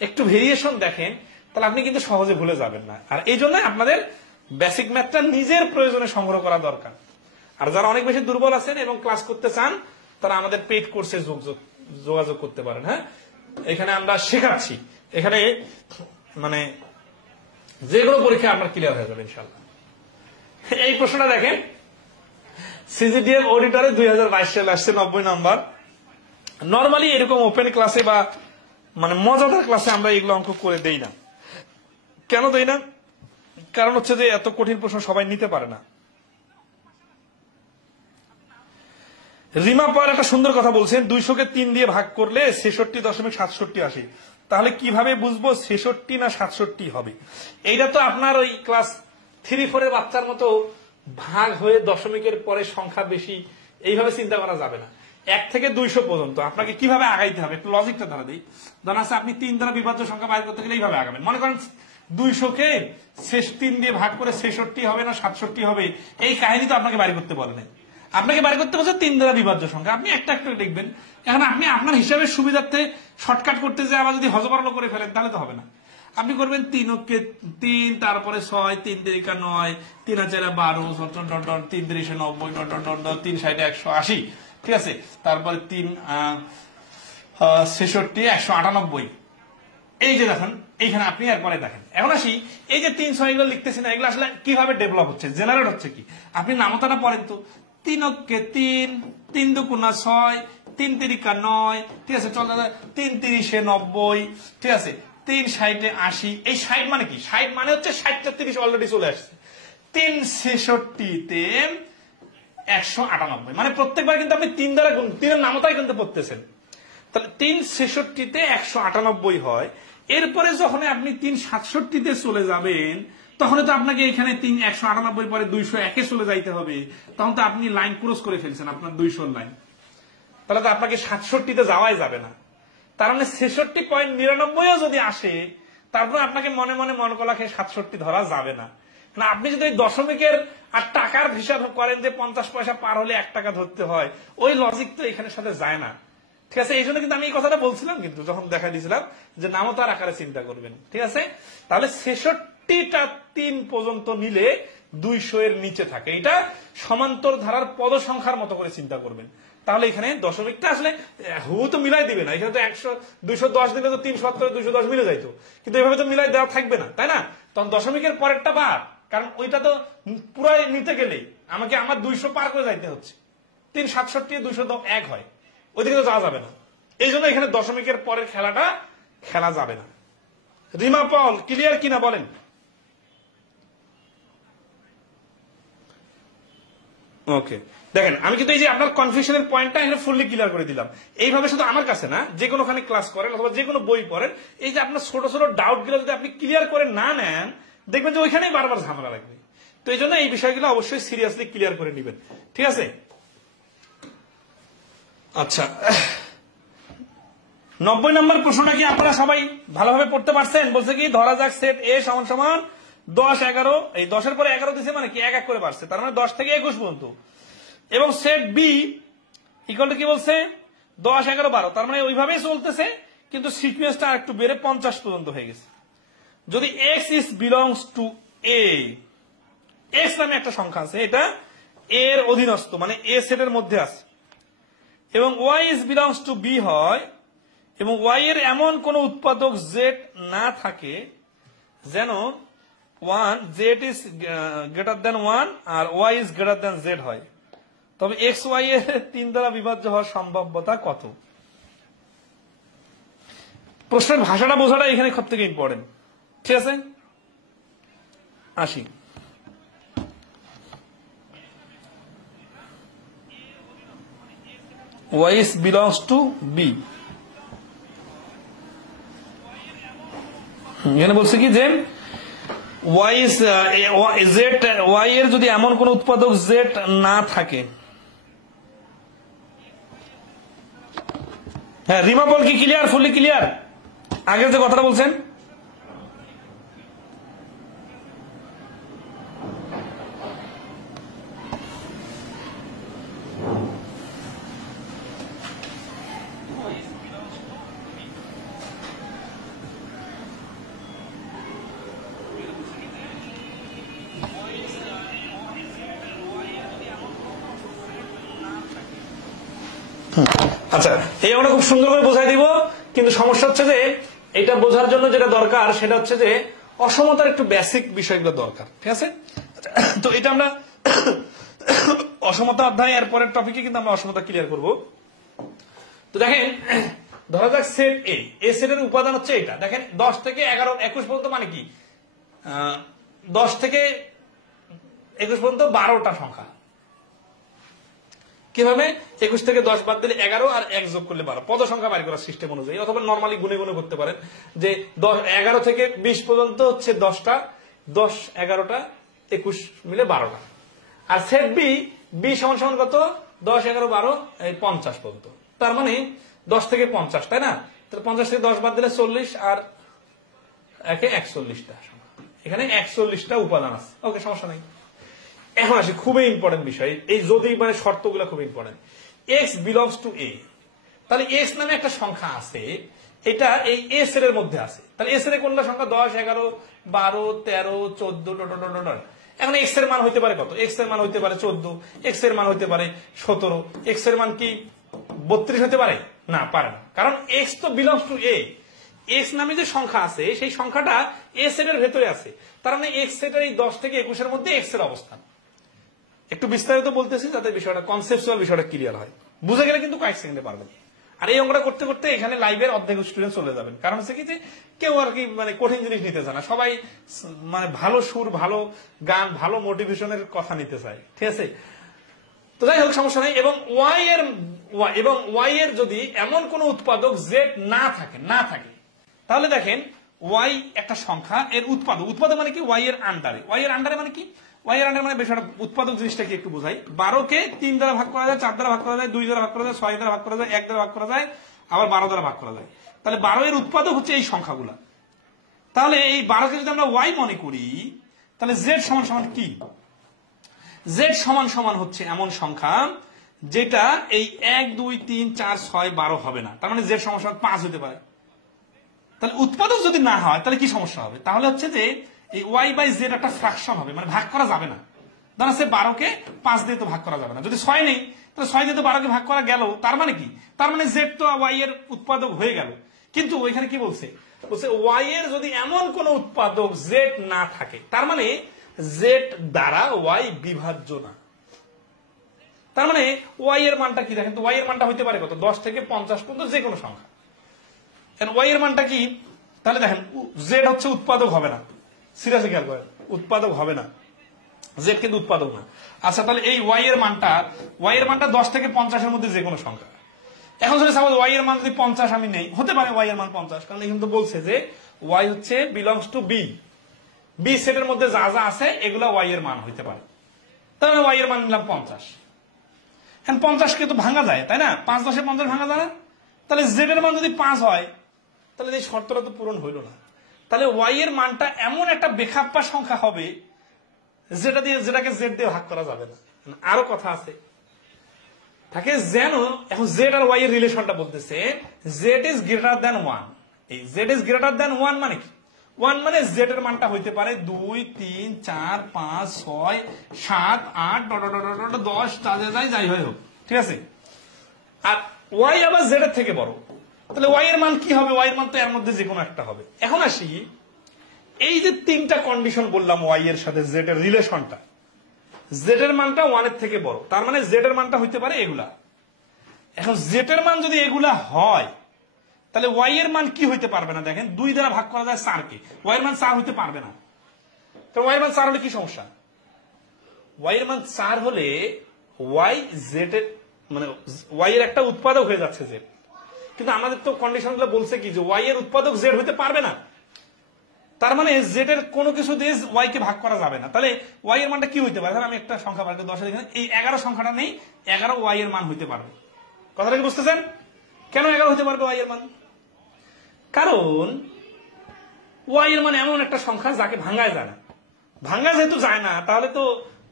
একটু ভেরিয়েশন দেখেন, তাহলে আপনি কিন্তু সহজে ভুলে যাবেন না। আর এই জন্য আপনাদের বেসিক ম্যাথটা নিজের প্রয়োজনে সংগ্রহ করা দরকার। আর যারা অনেক বেশি দুর্বল আছেন এবং ক্লাস করতে চান, তারা আমাদের পেইড কোর্সে যোগাযোগ করতে পারেন। হ্যাঁ, এখানে আমরা শেখাচ্ছি, এখানে মানে যে কোনো পরীক্ষা আপনার ক্লিয়ার হয়ে যাবে ইনশাল্লাহ। এই প্রশ্নটা দেখেন, সিজিডিএম অডিটরে 2022 সালে আসছে 90 নম্বর। নর্মালি এরকম ওপেন ক্লাসে বা মানে মজাদার ক্লাসে আমরা এগুলো অঙ্ক করে দেই না। কেন দেই না? কারণ হচ্ছে যে এত কঠিন প্রশ্ন সবাই নিতে পারে না। রিমা পাল একটা সুন্দর কথা বলছেন, 200-কে 3 দিয়ে ভাগ করলে 66.67 আসে। তাহলে কিভাবে বুঝবো 66 না 67 হবে? এইটা তো আপনার ওই ক্লাস 3-4 এর বাচ্চার মতো ভাগ হয়ে দশমিকের পরে সংখ্যা বেশি এইভাবে চিন্তা করা যাবে না। 1 থেকে 200 পর্যন্ত আপনাকে কিভাবে আগাইতে হবে একটু লজিকটা ধরা দিই। ধরেন আছে আপনি 3 দ্বারা বিভাজ্য সংখ্যা বাইর করতে গেলে এইভাবে আগাবেন। মনে করেন 200-কে 3 দিয়ে ভাগ করে 66 হবে না 67 হবে, এই কাহিনী তো আপনাকে বাইর করতে বলে নাই। আপনাকে বাইর করতে বলছে 3 দ্বারা বিভাজ্য সংখ্যা, আপনি একটা একটা লিখবেন। এখন আপনি আপনার হিসাবের সুবিধার্থে শর্টকাট করতে যে আবার যদি হজবরল করে ফেলেন তাহলে তো হবে না। আপনি করবেন 3-কে 3, তারপরে 6, 3 3 9, 3 4 12, 3 3 90, 3 60 180, ঠিক আছে। তারপরে 3 66 198। এই যে দেখেন এইখানে আপনি এরপরে দেখেন। এখন আসি এই যে 3 6 এগুলো লিখতেছি না, এগুলো আসলে কিভাবে ডেভেলপ হচ্ছে, জেনারেট হচ্ছে কি? আপনি নামতাটা পড়েন তো। 3-কে 3, 3 2 6, 3 3 9, ঠিক আছে। চল 3 30 90, ঠিক আছে। 3 60 80। এই 60 মানে কি? 60 মানে হচ্ছে 60 30 অলরেডি চলে আসছে। 3 66-তে 198, মানে প্রত্যেকবার কিন্তু আপনি 3 দ্বারা গুণ, 3 এর নামতাই কিন্তু পড়তেছেন। তাহলে 3 66-তে 198 হয়। এরপরে যখন আপনি 3 67-তে চলে যাবেন তখন তো আপনাকে এখানে 3 198 পরে 201-এ চলে যাইতে হবে। তখন তো আপনি লাইন ক্রস করে ফেলছেন, আপনার 200 লাইন। তাহলে তো আপনাকে 67-তে যাওয়াই যাবে না। তার মানে 66.99-ও যদি আসে তারপর আপনাকে মনে মনে মন কলা খেয়ে 67 ধরা যাবে না। না, আপনি যদি দশমিকের আর টাকার হিসাব করেন যে 50 পয়সা পার হলে 1 টাকা ধরতে হয়, ওই লজিক তো এখানে সাথে যায় না, ঠিক আছে। এই জন্য কিন্তু আমি এই কথাটা বলছিলাম, কিন্তু যখন দেখা দিয়েছিলাম যে নামতার আকারে চিন্তা করবেন, ঠিক আছে। তাহলে 66টা 3 পর্যন্ত নিলে 200 এর নিচে থাকে, এটা সমান্তর ধারার পদ সংখ্যার মতো করে চিন্তা করবেন। তাহলে এখানে দশমিকটা আসলে হু তো মিলাই দিবে না। এখানে তো 210 দিলে তো 370 210 মিলে যাইতো, কিন্তু এভাবে তো মিলাই দেওয়া থাকবে না, তাই না? তখন দশমিকের পরেরটা বাদ, কারণ ওইটা তো পুরাই নিতে গেলে আমাকে আমার 200 পার করে যাইতে হচ্ছে। 3 67 201 হয়, ওইদিকে তো যাওয়া যাবে না। এই জন্য এখানে দশমিকের পরের খেলাটা খেলা যাবে না। রিমা পল ক্লিয়ার কিনা বলেন? ওকে, দেখেন আমি কিন্তু এই যে আপনার কনফিউশনের পয়েন্টটা এখানে ফুললি ক্লিয়ার করে দিলাম। এইভাবে শুধু আমার কাছে না, যে কোনোখানে ক্লাস করেন অথবা যে কোনো বই পড়েন, এই যে আপনার ছোট ছোট ডাউট গুলো যদি আপনি ক্লিয়ার করে না নেন, দেখবেন যে ওইখানেই বারবার ঝামেলা লাগবে। তো এই জন্য এই বিষয়গুলো অবশ্যই সিরিয়াসলি ক্লিয়ার করে নেবেন, ঠিক আছে। আচ্ছা, 90 নম্বর প্রশ্নটা কি আপনারা সবাই ভালোভাবে পড়তে পারছেন? বলছে কি, ধরা যাক সেট এ সমান সমান 10 11, এই 10-এর পরে 11 দিছে মানে কি এক এক করে বাড়ছে, তার মানে 10 থেকে 21 পর্যন্ত। এবং সেট বি ইকুয়াল টু কি বলছে, 10 11 12, তার মানে ওইভাবেই চলতেছে, কিন্তু সিকুয়েন্সটা একটু বেড়ে 50 পর্যন্ত হয়ে গেছে। যদি x is belongs two A, x নামে একটা সংখ্যা আছে, এটা এর অধীনস্থ, মানে এ সেটের মধ্যে আছে, এবং y is belongs to b হয়, এবং ওয়াই এর এমন কোন উৎপাদক জেড না থাকে যেন জেড ইজ গ্রেটার দেন 1 আর y is greater than z হয়, তবে এক্স ওয়াই এর 3 দ্বারা বিভাজ্য হওয়ার সম্ভাব্যতা কত? প্রশ্নের ভাষাটা বোঝাটা এখানে সব থেকে ইম্পর্টেন্ট, ঠিক আছে। আসি, y is belongs to b, এখানে বলছে কি যে ওয়াই ইজ জেড, ওয়াই এর যদি এমন কোন উৎপাদক জেড না থাকে। হ্যাঁ, রিমা বল কি ক্লিয়ার, ফুললি ক্লিয়ার আগের যে কথাটা বলছেন? আচ্ছা, এই আমরা খুব সুন্দর করে বোঝাই দিব, কিন্তু সমস্যা হচ্ছে যে এটা বোঝার জন্য যেটা দরকার সেটা হচ্ছে যে অসমতার একটু বেসিক বিষয়গুলো দরকার, ঠিক আছে। তো এটা আমরা অসমতা অধ্যায় এর পরের টপিকে কিন্তু আমরা অসমতা ক্লিয়ার করব। তো দেখেন, ধরা যাক সেট এ, এ সেটের উপাদান হচ্ছে এটা। দেখেন 10 থেকে 11 21 পর্যন্ত মানে কি, 10 থেকে 21 পর্যন্ত 12টা সংখ্যা, কিভাবে 21 থেকে 10 বাদ দিলে 11 আর 1 যোগ করলে 12 পদ সংখ্যা বাইর করার সিস্টেম অনুযায়ী, অথবা নরমালি গুনে গুনে করতে পারেন যে 11 থেকে 20 পর্যন্ত হচ্ছে 10টা, 10 11টা 21 মিলে 12টা। আর সেট বি বি সমান সমান কত 10 11 12 50 পর্যন্ত, তার মানে 10 থেকে 50, তাই না? তাহলে 50 থেকে 10 বাদ দিলে 40 আর একে 41টা, এখানে 41টা উপাদান আছে। ওকে, সমস্যা নেই। এখন আসি খুবই ইম্পর্টেন্ট বিষয়, এই যদি মানে শর্তগুলো খুব ইম্পর্টেন্ট। এক্স বিলংস টু এ, তাহলে এক্স নামে একটা সংখ্যা আছে, এটা এই এ সেটের মধ্যে আছে। তাহলে এ সেটের কোনটা সংখ্যা 10 11 12 13 14 এখন এক্স এর মান হইতে পারে কত? এক্স এর মান হইতে পারে 14, এক্স এর মান হইতে পারে 17, এক্স এর মান কি 32 হতে পারে? না, পারে না, কারণ এক্স তো বিলংস টু এ। এক্স নামে যে সংখ্যা আছে সেই সংখ্যাটা এ সেটের ভেতরে আছে, তার মানে এক্স সেটের এই 10 থেকে 21 এর মধ্যে এক্স এর অবস্থান। একটু বিস্তারিত বলতেছি যাতে বিষয়টা কনসেপচুয়াল বিষয়টা ক্লিয়ার হয়, বুঝে গেলে কিন্তু কয়েক সেকেন্ডে পারবেন। আর এই অঙ্কটা করতে করতে এখানে লাইভের অর্ধেক স্টুডেন্ট চলে যাবেন, কারণ হচ্ছে কি যে কেউ আর কি মানে কঠিন জিনিস নিতে চায় না, সবাই মানে ভালো সুর, ভালো গান, ভালো মোটিভেশনের কথা নিতে চায়, ঠিক আছে? তো যাই হোক, সমস্যা নেই। এবং ওয়াই এর যদি এমন কোন উৎপাদক জেড না থাকে তাহলে দেখেন ওয়াই একটা সংখ্যা, এর উৎপাদক মানে কি ওয়াই এর আন্ডারে মানে কি ওয়াই এর আন্ডারে মানে বিষয়টা উৎপাদক জিনিসটা কি একটু বোঝাই। 12কে 3 দ্বারা ভাগ করা যায়, 4 দ্বারা ভাগ করা যায়, 2 দ্বারা ভাগ করা যায়, 6 দ্বারা ভাগ করা যায়, 1 দ্বারা ভাগ করা যায়, আবার 12 দ্বারা ভাগ করা যায়। তাহলে 12 এর উৎপাদক হচ্ছে এই সংখ্যাগুলা। তাহলে এই 12কে যদি আমরা ওয়াই মনে করি, তাহলে জেড সমান সমান কি? জেড সমান সমান হচ্ছে এমন সংখ্যা যেটা এই 1 2 3 4 6 12 হবে না, তার মানে জেড সমান সমান 5 হতে পারে। তাহলে উৎপাদক যদি না হয় তাহলে কি সমস্যা হবে? তাহলে হচ্ছে যে এই ওয়াই বাই জেড একটা ফ্র্যাকশন হবে, মানে ভাগ করা যাবে না। ধরা সে 12কে 5 দিয়ে তো ভাগ করা যাবে না, যদি 6 নেই তাহলে 6 দিয়ে তো 12কে ভাগ করা গেল, তার মানে কি? তার মানে জেড তো ওয়াই এর উৎপাদক হয়ে গেল। কিন্তু ওইখানে কি বলছে? বলছে ওয়াই এর যদি এমন কোন উৎপাদক জেড না থাকে, তার মানে জেড দ্বারা ওয়াই বিভাজ্য না। তার মানে ওয়াই এর মানটা কি দেখেন তো, ওয়াই এর মানটা হইতে পারে কত? 10 থেকে 50 পর্যন্ত যে কোনো সংখ্যা। ওয়াই এর মানটা কি? তাহলে দেখেন জেড হচ্ছে উৎপাদক হবে না, সিরিয়াসলি খেয়াল করেন, উৎপাদক হবে না, জেড কিন্তু উৎপাদক না। আচ্ছা, তাহলে এই ওয়াই এর মানটা 10 থেকে 50 এর মধ্যে যে কোনো সংখ্যা। এখন যদি সাপোজ ওয়াই এর মান যদি 50 আমি নেই, হতে পারে ওয়াই এর মান 50, কারণ এখানে তো বলছে যে ওয়াই হচ্ছে বিলংস টু বি, বি সেটের মধ্যে যা যা আছে এগুলা ওয়াই এর মান হইতে পারে। তাহলে ওয়াই এর মান নিলাম 50। এখন 50 কে তো ভাঙা যায়, তাই না? 5 10 50 ভাঙা যায় না? তাহলে জেড এর মান যদি 5 হয় তাহলে এই শর্তটা তো পূরণ হইল না। তাহলে ওয়াই এর মানটা এমন একটা বেখাপ্পা সংখ্যা হবে যেটাকে জেড দিয়ে ভাগ করা যাবে না। আরো কথা আছে থাকে যেন, এখন জেড আর ওয়াই এর রিলেশনটা বলতেছে জেড ইজ গ্রেটার দ্যান 1। এই জেড ইজ গ্রেটার দ্যান 1 মানে কি? 1 মানে জেড এর মানটা হইতে পারে 2 3 4 5 6 7 8 10 যাই হয় হোক, ঠিক আছে? আর ওয়াই আবার জেড এর থেকে বড়, তাহলে ওয়াই এর মান কি হবে? ওয়াই এর মান তো এর মধ্যে যে কোনো একটা হবে। এখন আসি, এই যে 3টা কন্ডিশন বললাম ওয়াই এর সাথে জেড এর রিলেশনটা, জেড এর মানটা 1 এর থেকে বড়, তার মানে জেড এর মানটা হইতে পারে এগুলা। এখন জেড এর মান যদি এগুলা হয় তাহলে ওয়াই এর মান কি হইতে পারবে না? দেখেন 2 দ্বারা ভাগ করা যায় 4 কে, ওয়াই এর মান 4 হইতে পারবে না। তো ওয়াই এর মান 4 হলে কি সমস্যা? ওয়াই এর মান 4 হলে ওয়াই জেড এর মানে ওয়াই এর একটা উৎপাদক হয়ে যাচ্ছে জেড, কিন্তু আমাদের তো কন্ডিশনগুলো বলছে কি যে ওয়াই এর উৎপাদক জেড হইতে পারবে না, তার মানে জেড এর কোনো কিছু দিয়ে ওয়াই কে ভাগ করা যাবে না। তাহলে ওয়াই এর মানটা কি হইতে পারে? আমি একটা সংখ্যা বার করি 10 এর, এই 11 সংখ্যাটা নেই, 11 ওয়াই এর মান হইতে পারবে। কথাটা কি বুঝতেছেন? কেন 11 হইতে পারবে ওয়াই এর মান? কারণ ওয়াই এর মান এমন একটা সংখ্যা যাকে ভাঙায় যায় না। ভাঙা যেহেতু যায় না, তাহলে তো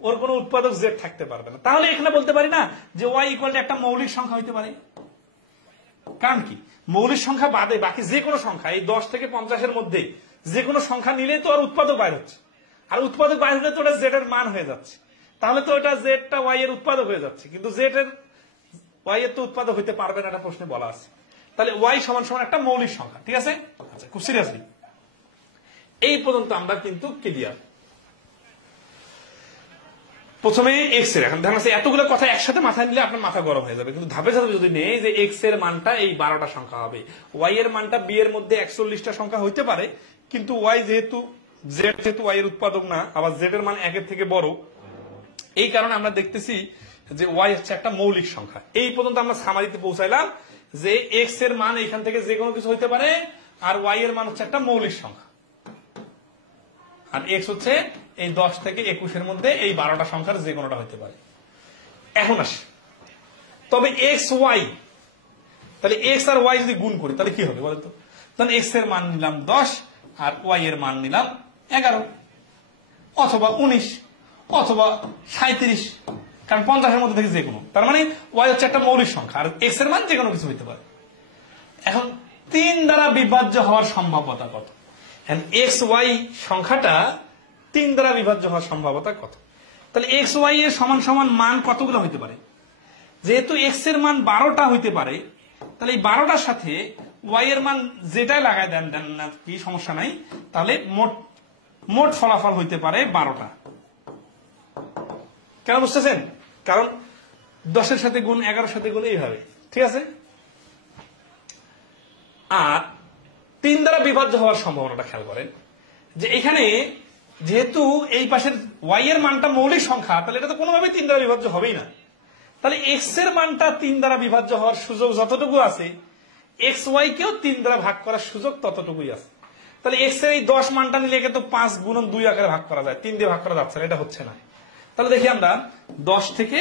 ওর কোনো উৎপাদক জেড থাকতে পারবে না। তাহলে এখানে বলতে পারি না যে ওয়াই ইকুয়াল একটা মৌলিক সংখ্যা হইতে পারে। কারণ কি? মৌলিক সংখ্যা বাদে বাকি যে কোনো সংখ্যা এই 10 থেকে 50 এর মধ্যে যে কোনো সংখ্যা নিলে তো আর উৎপাদক বাইর হচ্ছে, আর উৎপাদক বাইর হলে তো ওটা জেড এর মান হয়ে যাচ্ছে, তাহলে তো ওটা জেডটা ওয়াই এর উৎপাদক হয়ে যাচ্ছে, কিন্তু জেড এর ওয়াই এর তো উৎপাদক হইতে পারবে না, এটা প্রশ্নে বলা আছে। তাহলে ওয়াই সমান সমান একটা মৌলিক সংখ্যা, ঠিক আছে? আচ্ছা, খুব সিরিয়াসলি এই পর্যন্ত আমরা কিন্তু ক্লিয়ার। প্রথমে এক্স এর, এখন ধ্যান আছে এতগুলো কথা একসাথে মাথায় নিলে আপনার মাথা গরম হয়ে যাবে, কিন্তু ধাপে ধাপে যদি নেই যে এক্স এর মানটা এই 12টা সংখ্যা হবে, ওয়াই এর মানটা বি এর মধ্যে 41টা সংখ্যা হইতে পারে, কিন্তু ওয়াই যেহেতু জেড যেহেতু ওয়াই এর উৎপাদক না, আবার জেড এর মান 1 এর থেকে বড়, এই কারণে আমরা দেখতেছি যে ওয়াই হচ্ছে একটা মৌলিক সংখ্যা। এই পর্যন্ত আমরা সামারিতে পৌঁছাইলাম যে এক্স এর মান এখান থেকে যে কোনো কিছু হইতে পারে, আর ওয়াই এর মান হচ্ছে একটা মৌলিক সংখ্যা, আর এক্স হচ্ছে এই 10 থেকে 21-এর মধ্যে এই 12টা সংখ্যার যে কোনোটা হইতে পারে। এখন আসি, তবে এক্স ওয়াই, তাহলে এক্স আর ওয়াই যদি গুণ করি তাহলে কি হবে বলতো? তাহলে এক্স এর মান নিলাম 10 আর ওয়াই এর মান নিলাম 11 অথবা 19 অথবা 37, কারণ 50-এর মধ্যে থেকে যে কোনো, তার মানে ওয়াই হচ্ছে একটা মৌলিক সংখ্যা আর এক্স এর মান যে কোনো কিছু হইতে পারে। এখন 3 দ্বারা বিভাজ্য হওয়ার সম্ভাব্যতা কত? এক্স ওয়াই সংখ্যাটা 3 দ্বারা বিভাজ্য হওয়ার সম্ভাব্যতা কত? তাহলে এক্স ওয়াই এর সমান সমান মান কতগুলো হইতে পারে? যেহেতু এক্স এর মান 12টা হইতে পারে, তাহলে এই 12টার সাথে ওয়াই এর মান যেটাই লাগাই দেন দেন না কি সমস্যা নাই, তাহলে মোট ফলাফল হইতে পারে 12টা। কেন বুঝতেছেন? কারণ 10-এর সাথে গুণ, 11-এর সাথে গুণ, এইভাবে, ঠিক আছে? আর 3 দ্বারা বিভাজ্য হওয়ার সম্ভাবনাটা খেয়াল করেন, যে এখানে যেহেতু এই পাশের ওয়াই এর মানটা মৌলিক সংখ্যা, তাহলে এটা তো কোনোভাবে 3 দ্বারা বিভাজ্য হবেই না। তাহলে এক্স এর মানটা 3 দ্বারা বিভাজ্য হওয়ার সুযোগ যতটুকু আছে, এক্স ওয়াই কেও 3 দ্বারা ভাগ করার সুযোগ ততটুকুই আছে। তাহলে এক্স এর এই 10 মানটা নিলে একে তো 5 গুণন 2 আকারে ভাগ করা যায়, 3 দিয়ে ভাগ করা যাচ্ছে না, এটা হচ্ছে না। তাহলে দেখি আমরা 10 থেকে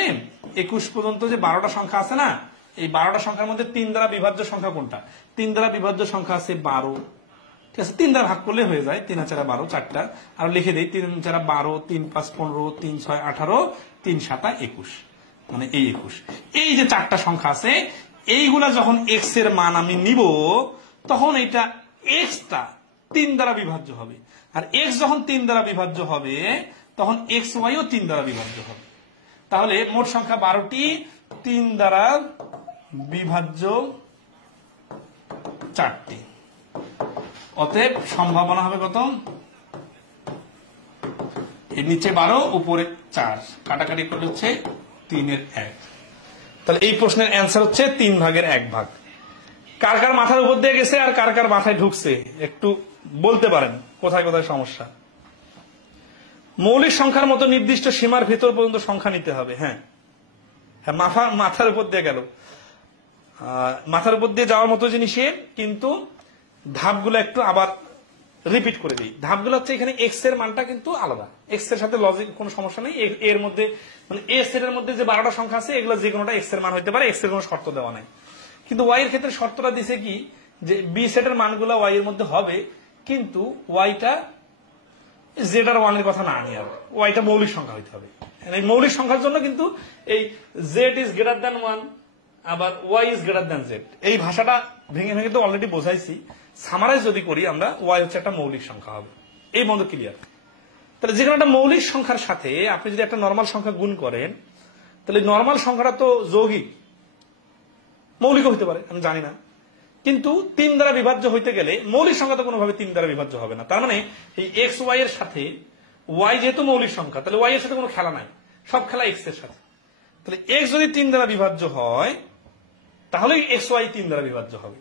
21 পর্যন্ত যে 12টা সংখ্যা আছে না, এই 12টা সংখ্যার মধ্যে 3 দ্বারা বিভাজ্য সংখ্যা কোনটা? 3 দ্বারা বিভাজ্য সংখ্যা আছে 12, ঠিক আছে? 3 দ্বারা ভাগ করলে হয়ে যায়, 3 আর 4 12, 4টা আর লিখে দেই, 3 4 12, 3 5 15, 3 6 18, 3 7 21, মানে এই 21। এই যে 4টা সংখ্যা আছে, এইগুলা যখন এক্স এর মান আমি নিব, তখন এটা এক্সটা 3 দ্বারা বিভাজ্য হবে, আর এক্স যখন 3 দ্বারা বিভাজ্য হবে তখন এক্স ওয়াইও 3 দ্বারা বিভাজ্য হবে। তাহলে মোট সংখ্যা 12টি, 3 দ্বারা বিভাজ্য 4টি, অতএব সম্ভাবনা হবে কত? এর নিচে 12, উপরে 4, কাটাকাটি করলে হচ্ছে 3-এর 1। তাহলে এই প্রশ্নের অ্যান্সার হচ্ছে 3 ভাগের 1 ভাগ। কার কার মাথার উপর দিয়ে গেছে আর কার কার মাথায় ঢুকছে একটু বলতে পারেন কোথায় কোথায় সমস্যা। মৌলিক সংখ্যার মতো নির্দিষ্ট সীমার ভিতর পর্যন্ত সংখ্যা নিতে হবে। হ্যাঁ, মাথার উপর দিয়ে গেল, মাথার উপর দিয়ে যাওয়ার মতো জিনিসের, কিন্তু ধাপগুলো একটু আবার রিপিট করে দিই। ধাপগুলো হচ্ছে এখানে এক্স এর মানটা কিন্তু আলাদা, এক্স এর সাথে লজিক কোনো সমস্যা নেই। এর মধ্যে মানে এ সেটের মধ্যে যে 12টা সংখ্যা আছে, এগুলো যে কোনোটা এক্স এর মান হইতে পারে, এক্স এর কোনো শর্ত দেওয়া নাই। কিন্তু ওয়াই এর ক্ষেত্রে শর্তটা দিছে কি, যে বি সেটের মানগুলো ওয়াই এর মধ্যে হবে, কিন্তু ওয়াইটা জেড আর 1 এর কথা না নিয়ে হবে, ওয়াইটা মৌলিক সংখ্যা হইতে হবে। এই মৌলিক সংখ্যার জন্য কিন্তু এই জেড ইজ গ্রেটার দ্যান 1, আবার y is greater than z, এই ভাষাটা ভেঙে ভেঙে তো অলরেডি বোঝাইছি। সামারাইজ যদি করি আমরা, ওয়াই হচ্ছে একটা মৌলিক সংখ্যা হবে, এই বন্ধ ক্লিয়ার। তাহলে যে কোনো একটা মৌলিক সংখ্যার সাথে আপনি যদি একটা নর্মাল সংখ্যা গুণ করেন, তাহলে নর্মাল সংখ্যাটা তো যৌগিক, মৌলিক হইতে পারে, আমি জানি না, কিন্তু 3 দ্বারা বিভাজ্য হইতে গেলে মৌলিক সংখ্যা তো কোনোভাবে 3 দ্বারা বিভাজ্য হবে না। তার মানে এই এক্স ওয়াই এর সাথে ওয়াই যেহেতু মৌলিক সংখ্যা, তাহলে ওয়াই এর সাথে কোনো খেলা নাই, সব খেলা এক্স এর সাথে। তাহলে এক্স যদি 3 দ্বারা বিভাজ্য হয়, তাহলে এক্স ওয়াই 3 দ্বারা বিভাজ্য হবে।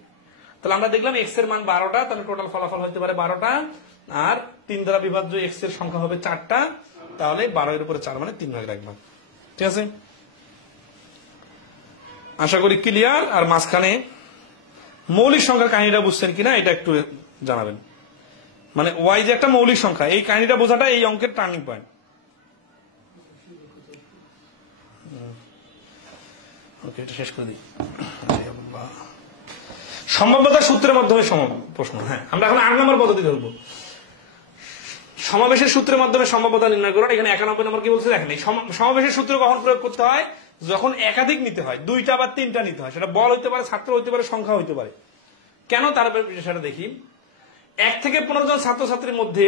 তাহলে আমরা দেখলাম এক্স এর মান 12টা, তাহলে টোটাল ফলাফল হতে পারে 12টা, আর 3 দ্বারা বিভাজ্য এক্স এর সংখ্যা হবে 4টা, তাহলে 12 এর উপরে 4 মানে 3 ভাগের 1 ভাগ। ঠিক আছে, আশা করি ক্লিয়ার। আর মাঝখানে মৌলিক সংখ্যার কাহিনীটা বুঝছেন কিনা এটা একটু জানাবেন। মানে ওয়াই যে একটা মৌলিক সংখ্যা, এই কাহিনীটা বোঝাটা এই অঙ্কের টার্নিং পয়েন্ট। ওকে, এটা শেষ করে দিই। সম্ভাব্যতা সূত্রের মাধ্যমে প্রশ্ন। হ্যাঁ, আমরা এখন 8 নম্বর পদ্ধতি ধরবো। সমাবেশের সূত্রের মাধ্যমে সম্ভাব্যতা নির্ণয় করুন। এখানে 91 নম্বর কি বলছে দেখেন, সমাবেশের সূত্র কখন প্রয়োগ করতে হয়? যখন একাধিক নিতে হয়, 2টা বা 3টা নিতে হয়, সেটা বল হইতে পারে, ছাত্র হইতে পারে, সংখ্যা হইতে পারে। কেন, তার সেটা দেখি। 1 থেকে 15 জন ছাত্রছাত্রীর মধ্যে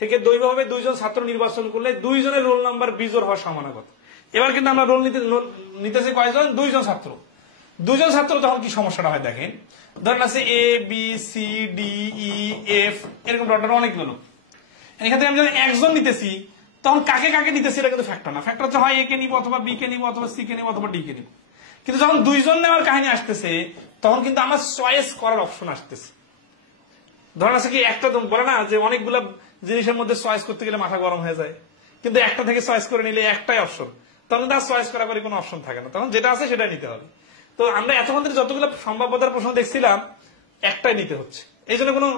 থেকে দৈবভাবে 2 জন ছাত্র নির্বাচন করলে 2 জনের রোল নাম্বার বিজোড় হওয়ার সম্ভাবনা কত? এবার কিন্তু আমরা রোল নিতেছি কয়জন? 2 জন ছাত্র। 2 জন ছাত্র তখন কি সমস্যাটা হয় দেখেন, ধরেন আছে A B C D E F, এরকম ডটার অনেকগুলো। এখানে আমি যখন 1 জন নিতেছি, তখন কাকে কাকে নিতেছি এটা কিন্তু ফ্যাক্টর না। ফ্যাক্টর হচ্ছে হয় এ কে নিব, অথবা বি কে নিব, অথবা সি কে নিব, অথবা ডি কে নিব। কিন্তু যখন 2 জন নেওয়ার কাহিনী আসতেছে, তখন কিন্তু আমার চয়েস করার অপশন আসতেছে। ধরেন আছে কি, একটা বলে না যে অনেকগুলা জিনিসের মধ্যে চয়েস করতে গেলে মাথা গরম হয়ে যায়, কিন্তু একটা থেকে চয়েস করে নিলে একটাই অপশন, তখন তার চয়েস করা করে কোনো অপশন থাকে না, তখন যেটা আছে সেটা নিতে হবে। তো আমরা এতক্ষণ ধরে যতগুলো সম্ভাব্যতার প্রশ্ন দেখছিলাম একটাই নিতে হচ্ছে, এই জন্য কোনো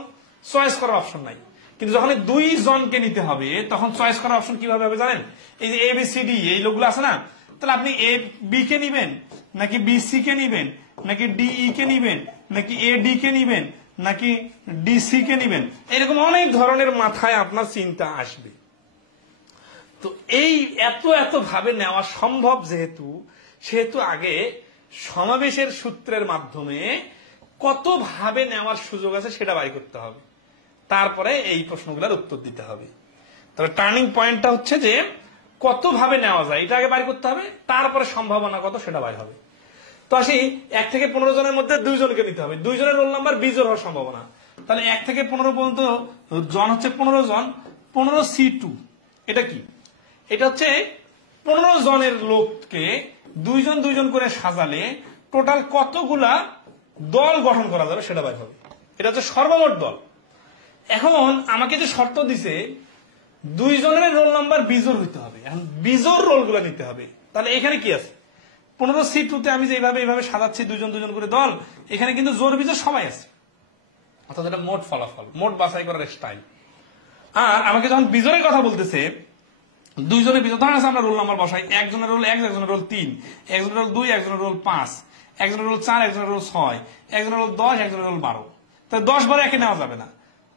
চয়েস করার অপশন নাই। কিন্তু যখন 2 জনকে নিতে হবে তখন চয়েস করার অপশন কিভাবে হবে জানেন? এই যে ABCD এই লোকগুলো আছে না, তাহলে আপনি AB কে নিবেন নাকি BC কে নিবেন নাকি DE কে নিবেন নাকি AD কে নিবেন নাকি DC কে নিবেন, এরকম অনেক ধরনের মাথায় আপনার চিন্তা আসবে। তো এই এত ভাবে নেওয়া সম্ভব সেহেতু আগে সমাবেশের সূত্রের মাধ্যমে কত ভাবে নেওয়ার সুযোগ আছে সেটা বাই করতে হবে, তারপরে এই প্রশ্নগুলোর উত্তর দিতে হবে। তবে টার্নিং পয়েন্টটা হচ্ছে যে কত ভাবে নেওয়া যায় এটা আগে বাই করতে হবে, তারপরে সম্ভাবনা কত সেটা বাই হবে। তো আসি 1 থেকে 15 জনের মধ্যে 2 জনকে নিতে হবে, 2 জনের রোল নাম্বার বিজোড় হওয়ার সম্ভাবনা। তাহলে 1 থেকে 15 পর্যন্ত জন হচ্ছে 15 জন, 15C2 এটা কি? এটা হচ্ছে 15 জনের লোককে 2 জন 2 জন করে সাজালে টোটাল কতগুলা দল গঠন করা যাবে সেটা বাই হবে। এটা হচ্ছে সর্বমোট দল। এখন আমাকে যে শর্ত দিছে 2 জনের রোল নাম্বার বিজোড় হইতে হবে, এখন বিজোড় রোল গুলা নিতে হবে। তাহলে এখানে কি আছে? 15C2 তে আমি যে এইভাবে সাজাচ্ছি 2 জন 2 জন করে দল, এখানে কিন্তু জোর বিজোড় সবাই আছে, অর্থাৎ এটা মোট ফলাফল, মোট বাছাই করার স্টাইল। আর আমাকে যখন বিজোড়ের কথা বলতেছে 2 জনের বিজোড়, ধরেন আমরা রোল নাম্বার বসাই, একজনের রোল 1, একজনের রোল 3, একজনের রোল 2, একজনের রোল 5, একজনের রোল 4, একজনের রোল 6, একজনের রোল 10, একজনের রোল 12। তাহলে 10 12 একে নেওয়া যাবে না,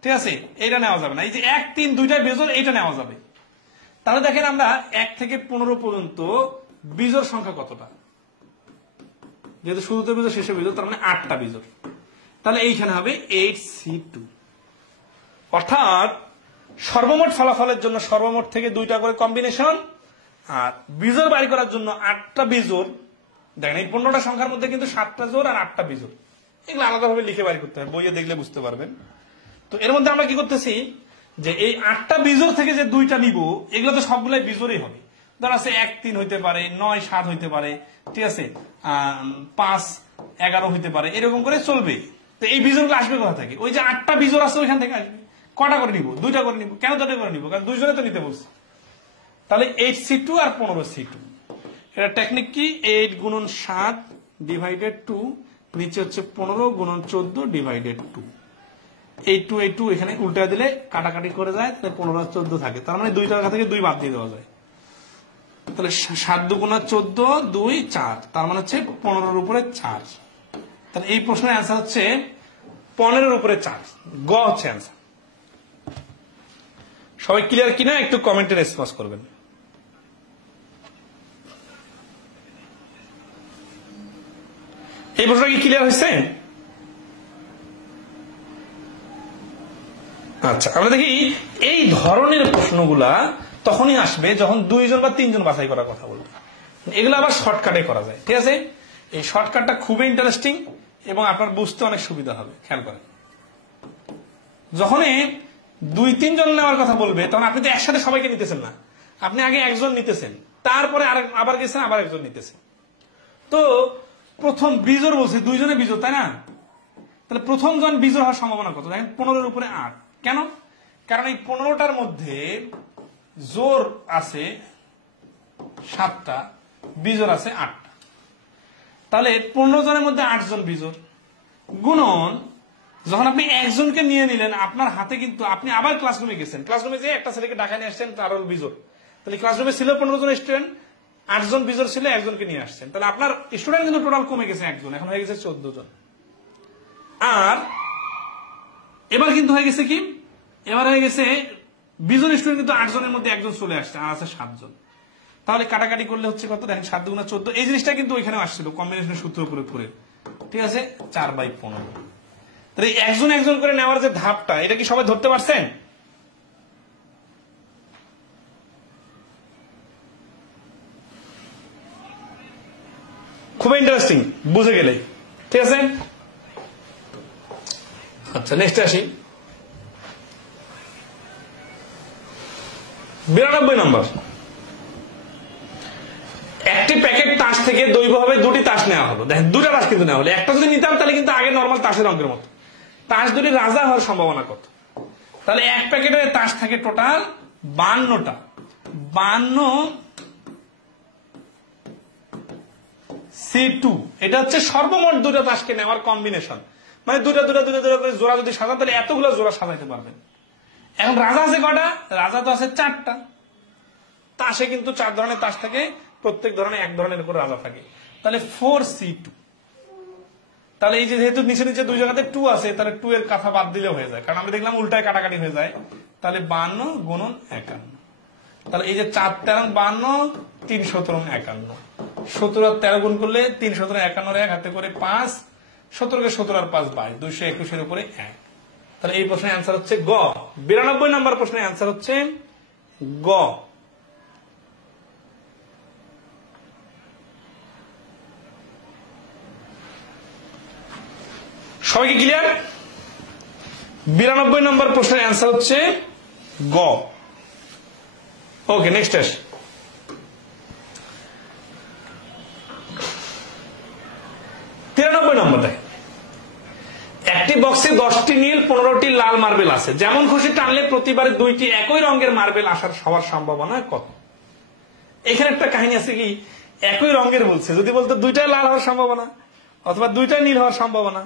ঠিক আছে, এইটা নেওয়া যাবে না। এই যে 1 3 দুইটা বিজোড় এইটা নেওয়া যাবে। তাহলে দেখেন আমরা 1 থেকে 15 পর্যন্ত বিজোড় সংখ্যা কতটা, যেহেতু শুরুতে বিজোড় শেষে বিজোড়, তার মানে 8টা বিজোড়। তাহলে এইখানে হবে 8C2, অর্থাৎ সর্বমোট ফলাফলের জন্য সর্বমোট থেকে 2টা করে কম্বিনেশন, আর বিজোড় বাড়ি করার জন্য 8টা বিজোড়। দেখেন এই 15টা সংখ্যার মধ্যে কিন্তু 7টা জোড় আর 8টা বিজোড়, এগুলো আলাদাভাবে লিখে বাড়ি করতে হবে, বইয়ে দেখলে বুঝতে পারবেন। তো এর মধ্যে আমরা কি করতেছি যে এই 8টা বিজোড় থেকে যে 2টা নিব এগুলো তো সবগুলাই বিজোড়ই হবে। ধর আছে 1 3 হইতে পারে, 9 7 হইতে পারে, ঠিক আছে, 5 11 হইতে পারে, এরকম করে চলবে। তো এই বিজোড়গুলো আসবে কোথা থেকে? ওই যে 8টা বিজোড় আছে ওইখান থেকে আসবে। কটা করে নিব? 2টা করে নিব। কেন 2টা করে নিব? কারণ 2 জনে তো নিতে বলছি। তাহলে 8C2 আর 15C2, এটা টেকনিক কি? 8 গুণন 7 ডিভাইডেড 2, নিচে হচ্ছে 15 গুণন 14 ডিভাইডেড 2। এই 2 এখানে উল্টা দিলে কাটাকাটি করে যায়, তাহলে 15 আর 14 থাকে। তার মানে 2 টাকা থেকে 2 বাদ দিয়ে দেওয়া যায়। তাহলে 7 দুগুণা 14 2 4, তার মানে হচ্ছে 15-এর উপরে 4। তাহলে এই প্রশ্নের অ্যান্সার হচ্ছে 15-এর উপরে 4, গ হচ্ছে অ্যান্সার। সবাই ক্লিয়ার কিনা একটু কমেন্টে রেসপন্স করবেন। এই প্রশ্নটা কি ক্লিয়ার হয়েছে? আচ্ছা, আমরা দেখি এই ধরনের প্রশ্নগুলা তখনই আসবে যখন 2 জন বা 3 জন বাছাই করার কথা বলবো। এগুলো আবার শর্টকাটে করা যায়, ঠিক আছে। এই শর্টকাটটা খুবই ইন্টারেস্টিং এবং আপনার বুঝতে অনেক সুবিধা হবে। খেয়াল করেন, যখনই 2 3 জন নেওয়ার কথা বলবে তখন আপনি তো একসাথে সবাইকে নিতেছেন না, আপনি আগে একজন নিতেছেন, তারপরে আবার গেছেন আবার একজন নিতেছেন। তো প্রথম বিজোড় বলছে 2 জনে বিজোড়, তাই না? তাহলে প্রথম জন বিজোড় হওয়ার সম্ভাবনা কত? দেখেন 15-এর উপরে 8। কেন? কারণ এই 15টার মধ্যে জোর আছে 7টা, বিজোড় আছে 8টা। তাহলে 15 জনের মধ্যে 8 জন বিজোড়, গুণন যখন আপনি একজনকে নিয়ে নিলেন আপনার হাতে, কিন্তু আপনি আবার ক্লাসরুমে গেছেন, ক্লাসরুমে যে একটা ছেলেকে ঢাকা নিয়ে আসছেন, তার বিজোড়। তাহলে ক্লাসরুমে ছিল 15 জন স্টুডেন্ট, 8 জন বিজোড় ছিল, একজনকে নিয়ে আসছেন। তাহলে আপনার স্টুডেন্ট কিন্তু টোটাল কমে গেছে 1 জন, এখন হয়ে গেছে 14 জন। আর এবার কিন্তু হয়ে গেছে কি, এবার হয়ে গেছে বিজোড় স্টুডেন্ট কিন্তু 8 জনের মধ্যে 1 জন চলে আসছে, আর আছে 7 জন। তাহলে কাটাকাটি করলে হচ্ছে কত? দেখেন 7 দুগুণা 14, এই জিনিসটা কিন্তু ওইখানে আসছিল কম্বিনেশনের সূত্র প্রয়োগ করে, ঠিক আছে, 4/15। তাহলে একজন একজন করে নেওয়ার যে ধাপটা, এটা কি সবাই ধরতে পারছেন? খুবই ইন্টারেস্টিং বুঝে গেলেই, ঠিক আছে। আচ্ছা, নেক্সট আসি 92 নম্বর। একটি প্যাকেট তাস থেকে দৈবভাবে 2টি তাস নেওয়া হলো। দেখেন 2টা তাস কিন্তু নেওয়া হলো, একটা যদি নিতাম তাহলে কিন্তু আগে নর্মাল তাসের অঙ্কের মতো। তাস 2টি রাজা হওয়ার সম্ভাবনা কত? তাহলে এক প্যাকেটে তাস থাকে টোটাল 52টা, 52 C2 এটা হচ্ছে সর্বমোট দুটো তাসকে নেওয়ার কম্বিনেশন, মানে দুটা করে জোড়া যদি সাজান তাহলে এতগুলো জোড়া সাজাইতে পারবেন। এখন রাজা আছে কটা? রাজা তো আছে 4টা। তাসে কিন্তু 4 ধরনের তাস থাকে, প্রত্যেক ধরনের এক ধরনের উপর রাজা থাকে, তাহলে 4C2। তাহলে এই যে যেহেতু নিচে নিচে দুই জায়গাতে 2 আছে, তাহলে 2 এর কথা বাদ দিলে হয়ে যায়, কারণ আমরা দেখলাম উল্টায় কাটাকাটি হয়ে যায়। তাহলে 52 গুণন 51, তাহলে এই যে 4 13 52, 3 17 51, 17 আর 13 গুণ করলে 3 17 51 এক হাতে করে 5, 17 কে 17 আর 5 22, 221 এর উপরে 1। তাহলে এই প্রশ্নের অ্যান্সার হচ্ছে গ। 92 নম্বর প্রশ্নের অ্যান্সার হচ্ছে গ। সবাইকে ক্লিয়ার? 92 নম্বর প্রশ্নের অ্যান্সার হচ্ছে গ। ওকে, নেক্সট টেস্ট। 93 নম্বর দেখেন, একটি বক্সে 10টি নীল 15টি লাল মার্বেল আছে, যেমন খুশি টানলে প্রতিবারে 2টি একই রঙের মার্বেল আসার হওয়ার সম্ভাবনা কত? এখানে একটা কাহিনী আছে কি, একই রঙের বলছে, যদি বলতো 2টা লাল হওয়ার সম্ভাবনা অথবা 2টা নীল হওয়ার সম্ভাবনা,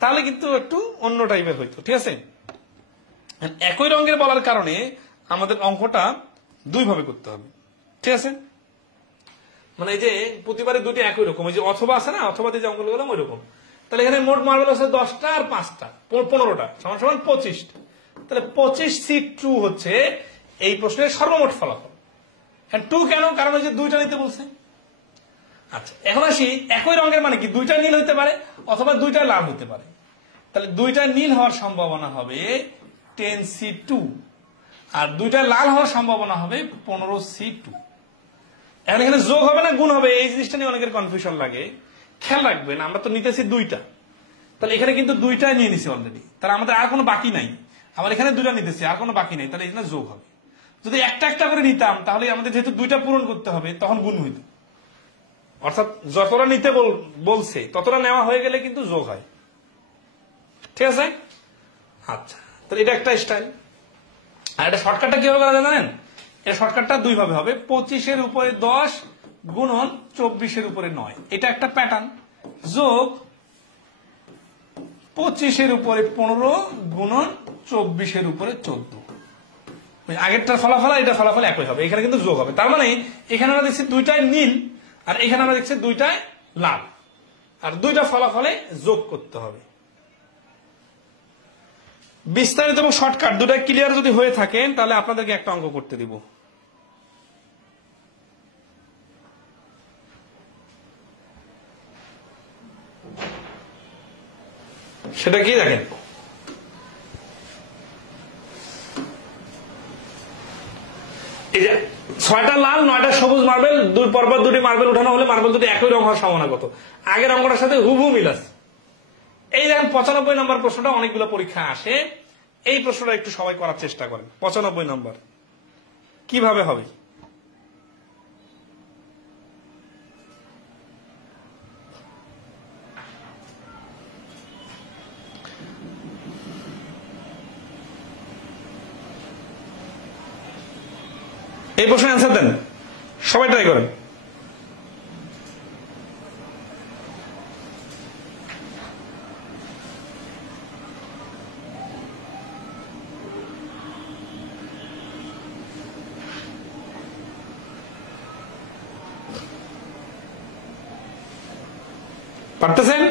তাহলে কিন্তু একটু অন্য টাইপের হইতো, ঠিক আছে? একই রঙের বলার কারণে আমাদের অঙ্কটা 2 ভাবে করতে হবে, ঠিক আছে? মানে এই যে প্রতিবারে 2টি একই রকম, এই যে অথবা আছে না, অথবা দিয়ে যে অঙ্কগুলো করলাম ওই রকম। তাহলে এখানে মোট মার্বেল আছে 10টা আর 5টা, 15টা সমান সমান 25টা। তাহলে 25C2 হচ্ছে এই প্রশ্নের সর্বমোট ফলাফল। হ্যাঁ, 2 কেন? কারণ ওই যে 2টা নিতে বলছে। আচ্ছা, এখন আসি, একই রঙের মানে কি 2টা নীল হইতে পারে অথবা 2টা লাল হইতে পারে। তাহলে 2টা নীল হওয়ার সম্ভাবনা হবে 10C2 আর 2টা লাল হওয়ার সম্ভাবনা হবে 15C2। এখন এখানে যোগ হবে না গুণ হবে, এই জিনিসটা নিয়ে অনেকের কনফিউশন লাগে। খেয়াল রাখবেন, আমরা তো নিতেছি 2টা, তাহলে এখানে কিন্তু 2টাই নিয়ে নিছি অলরেডি, তাহলে আমাদের আর কোনো বাকি নাই। আবার এখানে 2টা নিতেছি, আর কোনো বাকি নেই, তাহলে এখানে যোগ হবে। যদি একটা একটা করে নিতাম তাহলে আমাদের যেহেতু 2টা পূরণ করতে হবে, তখন গুণ হইত। অর্থাৎ যতটা নিতে বলছে ততটা নেওয়া হয়ে গেলে কিন্তু যোগ হয়, ঠিক আছে? আচ্ছা, তাহলে এটা একটা স্টাইল। আর এটা শর্টকাটটা কিভাবে করা যায় জানেন? এটা শর্টকাটটা 2 ভাবে হবে, 25-এর উপরে 10 গুণন 24-এর উপরে 9, এটা একটা প্যাটার্ন। যোগ 25-এর উপরে 15 গুণন 24-এর উপরে 14। আগেরটার ফলাফল এটা ফলাফল একই হবে, এখানে কিন্তু যোগ হবে। তার মানে এখানে আমরা দেখছি 2টাই নীল আর এখানে আমরা দেখছি 2টাই লাল, আর 2টা ফলাফলে যোগ করতে হবে। বিস্তারিত এবং শর্টকাট 2টাই ক্লিয়ার যদি হয়ে থাকেন তাহলে আপনাদেরকে একটা অঙ্ক করতে দিব। সেটা কি দেখেন, এই যে 6টা লাল 9টা সবুজ মার্বেল, 2 পরপর 2টি মার্বেল উঠানো হলে মার্বেল দুটি একই রং হওয়ার সম্ভাবনা কত? আগের অঙ্কটার সাথে হুবহু মিল আছে। এই দেখেন 95 নম্বর প্রশ্নটা অনেকগুলো পরীক্ষা আসে, এই প্রশ্নটা একটু সবাই করার চেষ্টা করেন। 95 নম্বর কিভাবে হবে? এই প্রশ্নের অ্যান্সার দেন, সবাই ট্রাই করেন। পারতেছেন?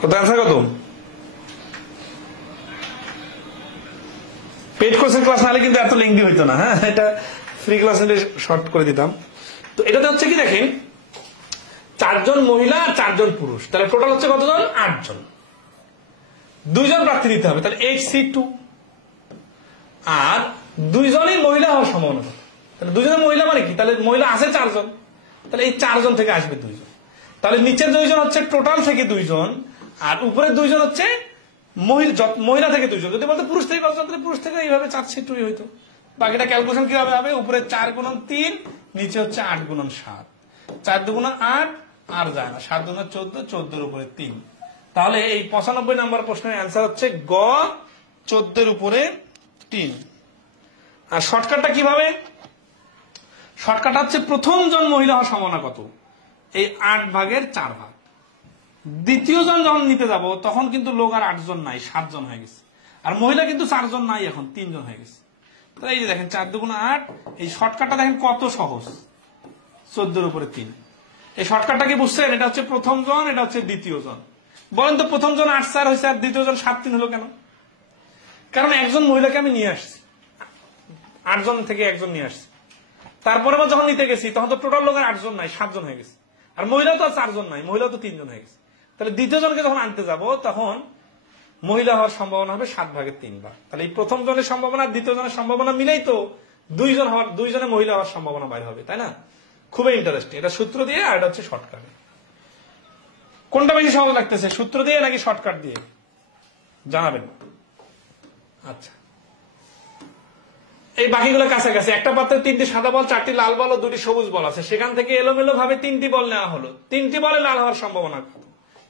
কত অ্যান্সার কত? পেড কোর্সের ক্লাস নাহলে কিন্তু এত লেংদি হইতো না। হ্যাঁ, এটা ফ্রি ক্লাস শর্ট করে দিতাম। তো এটাতে হচ্ছে কি দেখেন, 4 জন মহিলা আর 4 জন পুরুষ, তাহলে টোটাল হচ্ছে কতজন? 8 জন। 2 জন প্রার্থী দিতে হবে, তাহলে 8C2। আর 2 জনই মহিলা হওয়ার সম্ভাবনা, তাহলে 2 জনের মহিলা মানে কি? তাহলে মহিলা আছে 4 জন, তাহলে এই 4 জন থেকে আসবে 2 জন। তাহলে নিচের 2 জন হচ্ছে টোটাল থেকে 2 জন, আর উপরের 2 জন হচ্ছে মহিলা থেকে 2 জন। যদি বলতে পুরুষ থেকে 5 জন, তাহলে পুরুষ থেকে এইভাবে 4C2 হইতো। বাকিটা ক্যালকুলেশন কিভাবে হবে? উপরে 4 গুণন 3, নিচে হচ্ছে 8 গুণন 7, 4 2 গুণন 8 আর যায় না, 7 2 14, 14-এর উপরে 3, তাহলে এই 95 নম্বর প্রশ্নের অ্যান্সার হচ্ছে গ 14 উপরে 3। আর শর্টকাটটা কিভাবে? শর্টকাট হচ্ছে প্রথম জন মহিলা হওয়ার সম্ভাবনা কত, এই 8 ভাগের 4 ভাগ। দ্বিতীয় জন যখন নিতে যাব তখন কিন্তু লোক আর 8 জন নাই, 7 জন হয়ে গেছে। আর মহিলা কিন্তু 4 জন নাই, এখন 3 জন হয়ে গেছে। তাহলে এই যে দেখেন 4 2 8, এই শর্টকাটটা দেখেন কত সহজ, 14 উপরে 3। এই শর্টকাটটা কি বুঝছেন? এটা হচ্ছে প্রথম জন, এটা হচ্ছে দ্বিতীয় জন। বলেন তো প্রথম জন 8 4 হয়েছে আর দ্বিতীয় জন 7 3 হলো কেন? কারণ একজন মহিলাকে আমি নিয়ে আসছি, 8 জন থেকে একজন নিয়ে আসছি। তারপরে আবার যখন নিতে গেছি তখন তো টোটাল লোকের 8 জন নাই, 7 জন হয়ে গেছে। আর মহিলা তো 4 জন নাই, মহিলা তো 3 জন হয়ে গেছে। তাহলে দ্বিতীয় জনকে যখন আনতে যাব তখন মহিলা হওয়ার সম্ভাবনা হবে 7 ভাগের 3 ভাগ। তাহলে এই প্রথম জনের সম্ভাবনা দ্বিতীয় জনের সম্ভাবনা মিলেই তো 2 জনে মহিলা হওয়ার সম্ভাবনা বাইর হবে, তাই না? খুবই ইন্টারেস্টিং। এটা সূত্র দিয়ে আর এটা হচ্ছে শর্টকাট। কোনটা বেশি সহজ লাগতেছে, সূত্র দিয়ে নাকি শর্টকাট দিয়ে? জানাবেন। আচ্ছা, এই বাকিগুলো কাছাকাছি। একটা পাত্রে 3টি সাদা বল, 4টি লাল বল ও 2টি সবুজ বল আছে। সেখান থেকে এলোমেলো ভাবে 3টি বল নেওয়া হলো। 3টি বলে লাল হওয়ার সম্ভাবনা কত?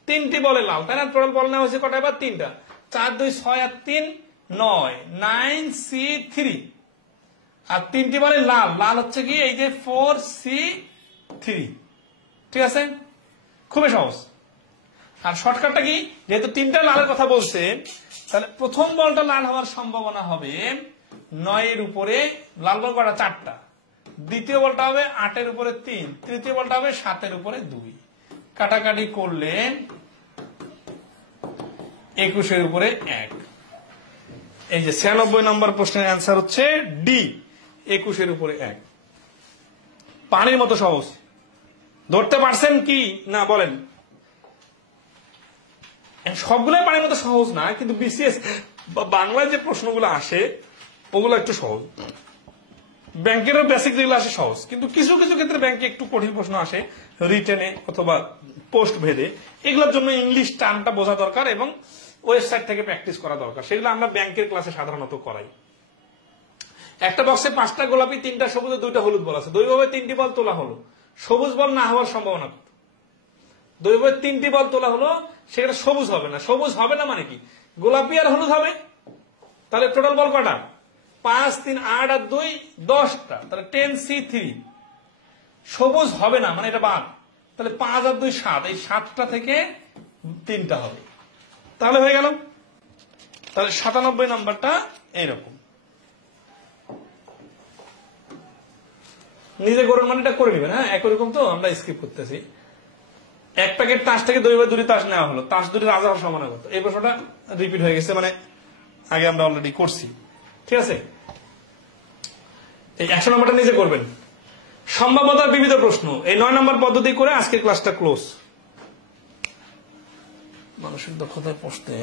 3টি বলে লাল, তাই না? টোটাল বল নেওয়া হয়েছে কটা? এবার 3টা। 4 2 6 আর 3 9, 9C3। আর 3টি বলে লাল, লাল হচ্ছে কি এই যে 4C3। ঠিক আছে, খুবই সহজ। আর শর্টকাটটা কি? যেহেতু 3টা লালের কথা বলছে, তাহলে প্রথম বলটা লাল হওয়ার সম্ভাবনা হবে 9 এর উপরে, লাল বল কটা? 4টা। দ্বিতীয় বলটা হবে 8 এর উপরে 3, তৃতীয় বলটা হবে 7 এর উপরে 2। কাটাকাটি করলে 21 এর উপরে 1। এই যে 96 নম্বর প্রশ্নের অ্যান্সার হচ্ছে ডি, 21 এর উপরে 1। পানির মতো সহজ। ধরতে পারছেন কি না বলেন? সবগুলো পানির মতো সহজ না, কিন্তু বিসিএস বা বাংলায় যে প্রশ্নগুলো আসে ওগুলো একটু সহজ। ব্যাংকেরও বেসিক যেগুলো আসে সহজ, কিন্তু কিছু কিছু ক্ষেত্রে ব্যাংকে একটু কঠিন প্রশ্ন আসে রিটেনে অথবা পোস্ট ভেদে। এগুলোর জন্য ইংলিশ টার্মটা বোঝা দরকার এবং ওয়েবসাইট থেকে প্র্যাকটিস করা দরকার। সেগুলো আমরা ব্যাংকের ক্লাসে সাধারণত করাই। একটা বক্সে 5টা গোলাপি, 3টা সবুজ, 2টা হলুদ বল আছে। দৈবভাবে 3টি বল তোলা হলো, সবুজ বল না হওয়ার সম্ভাবনা কত? দৈবভাবে 3টি বল তোলা হলো, সেটা সবুজ হবে না। সবুজ হবে না মানে কি? গোলাপি আর হলুদ হবে। তাহলে টোটাল বল কটা? 5 3 8 আর 2 10টা, তাহলে 10C3। সবুজ হবে না মানে এটা বাদ। তাহলে 5 আর 2 7, এই 7টা থেকে 3টা হবে। তাহলে হয়ে গেল। তাহলে 97 নম্বরটা এইরকম। নিজে করুন মানে এটা করে নেবেন। হ্যাঁ, একই রকম তো আমরা স্কিপ করতেছি। এক প্যাকেট তাস থেকে দৈবভাবে 2টি তাস নেওয়া হলো, তাস 2টি রাজা হওয়ার সম্ভাবনা কত? এই প্রশ্নটা রিপিট হয়ে গেছে, মানে আগে আমরা অলরেডি করছি। ঠিক আছে, এই 100 নম্বরটা নিজে করবেন। সম্ভাব্যতার বিবিধ প্রশ্ন, এই 9 নম্বর পদ্ধতি করে আজকের ক্লাসটা ক্লোজ। মানসিক দক্ষতায় পড়তে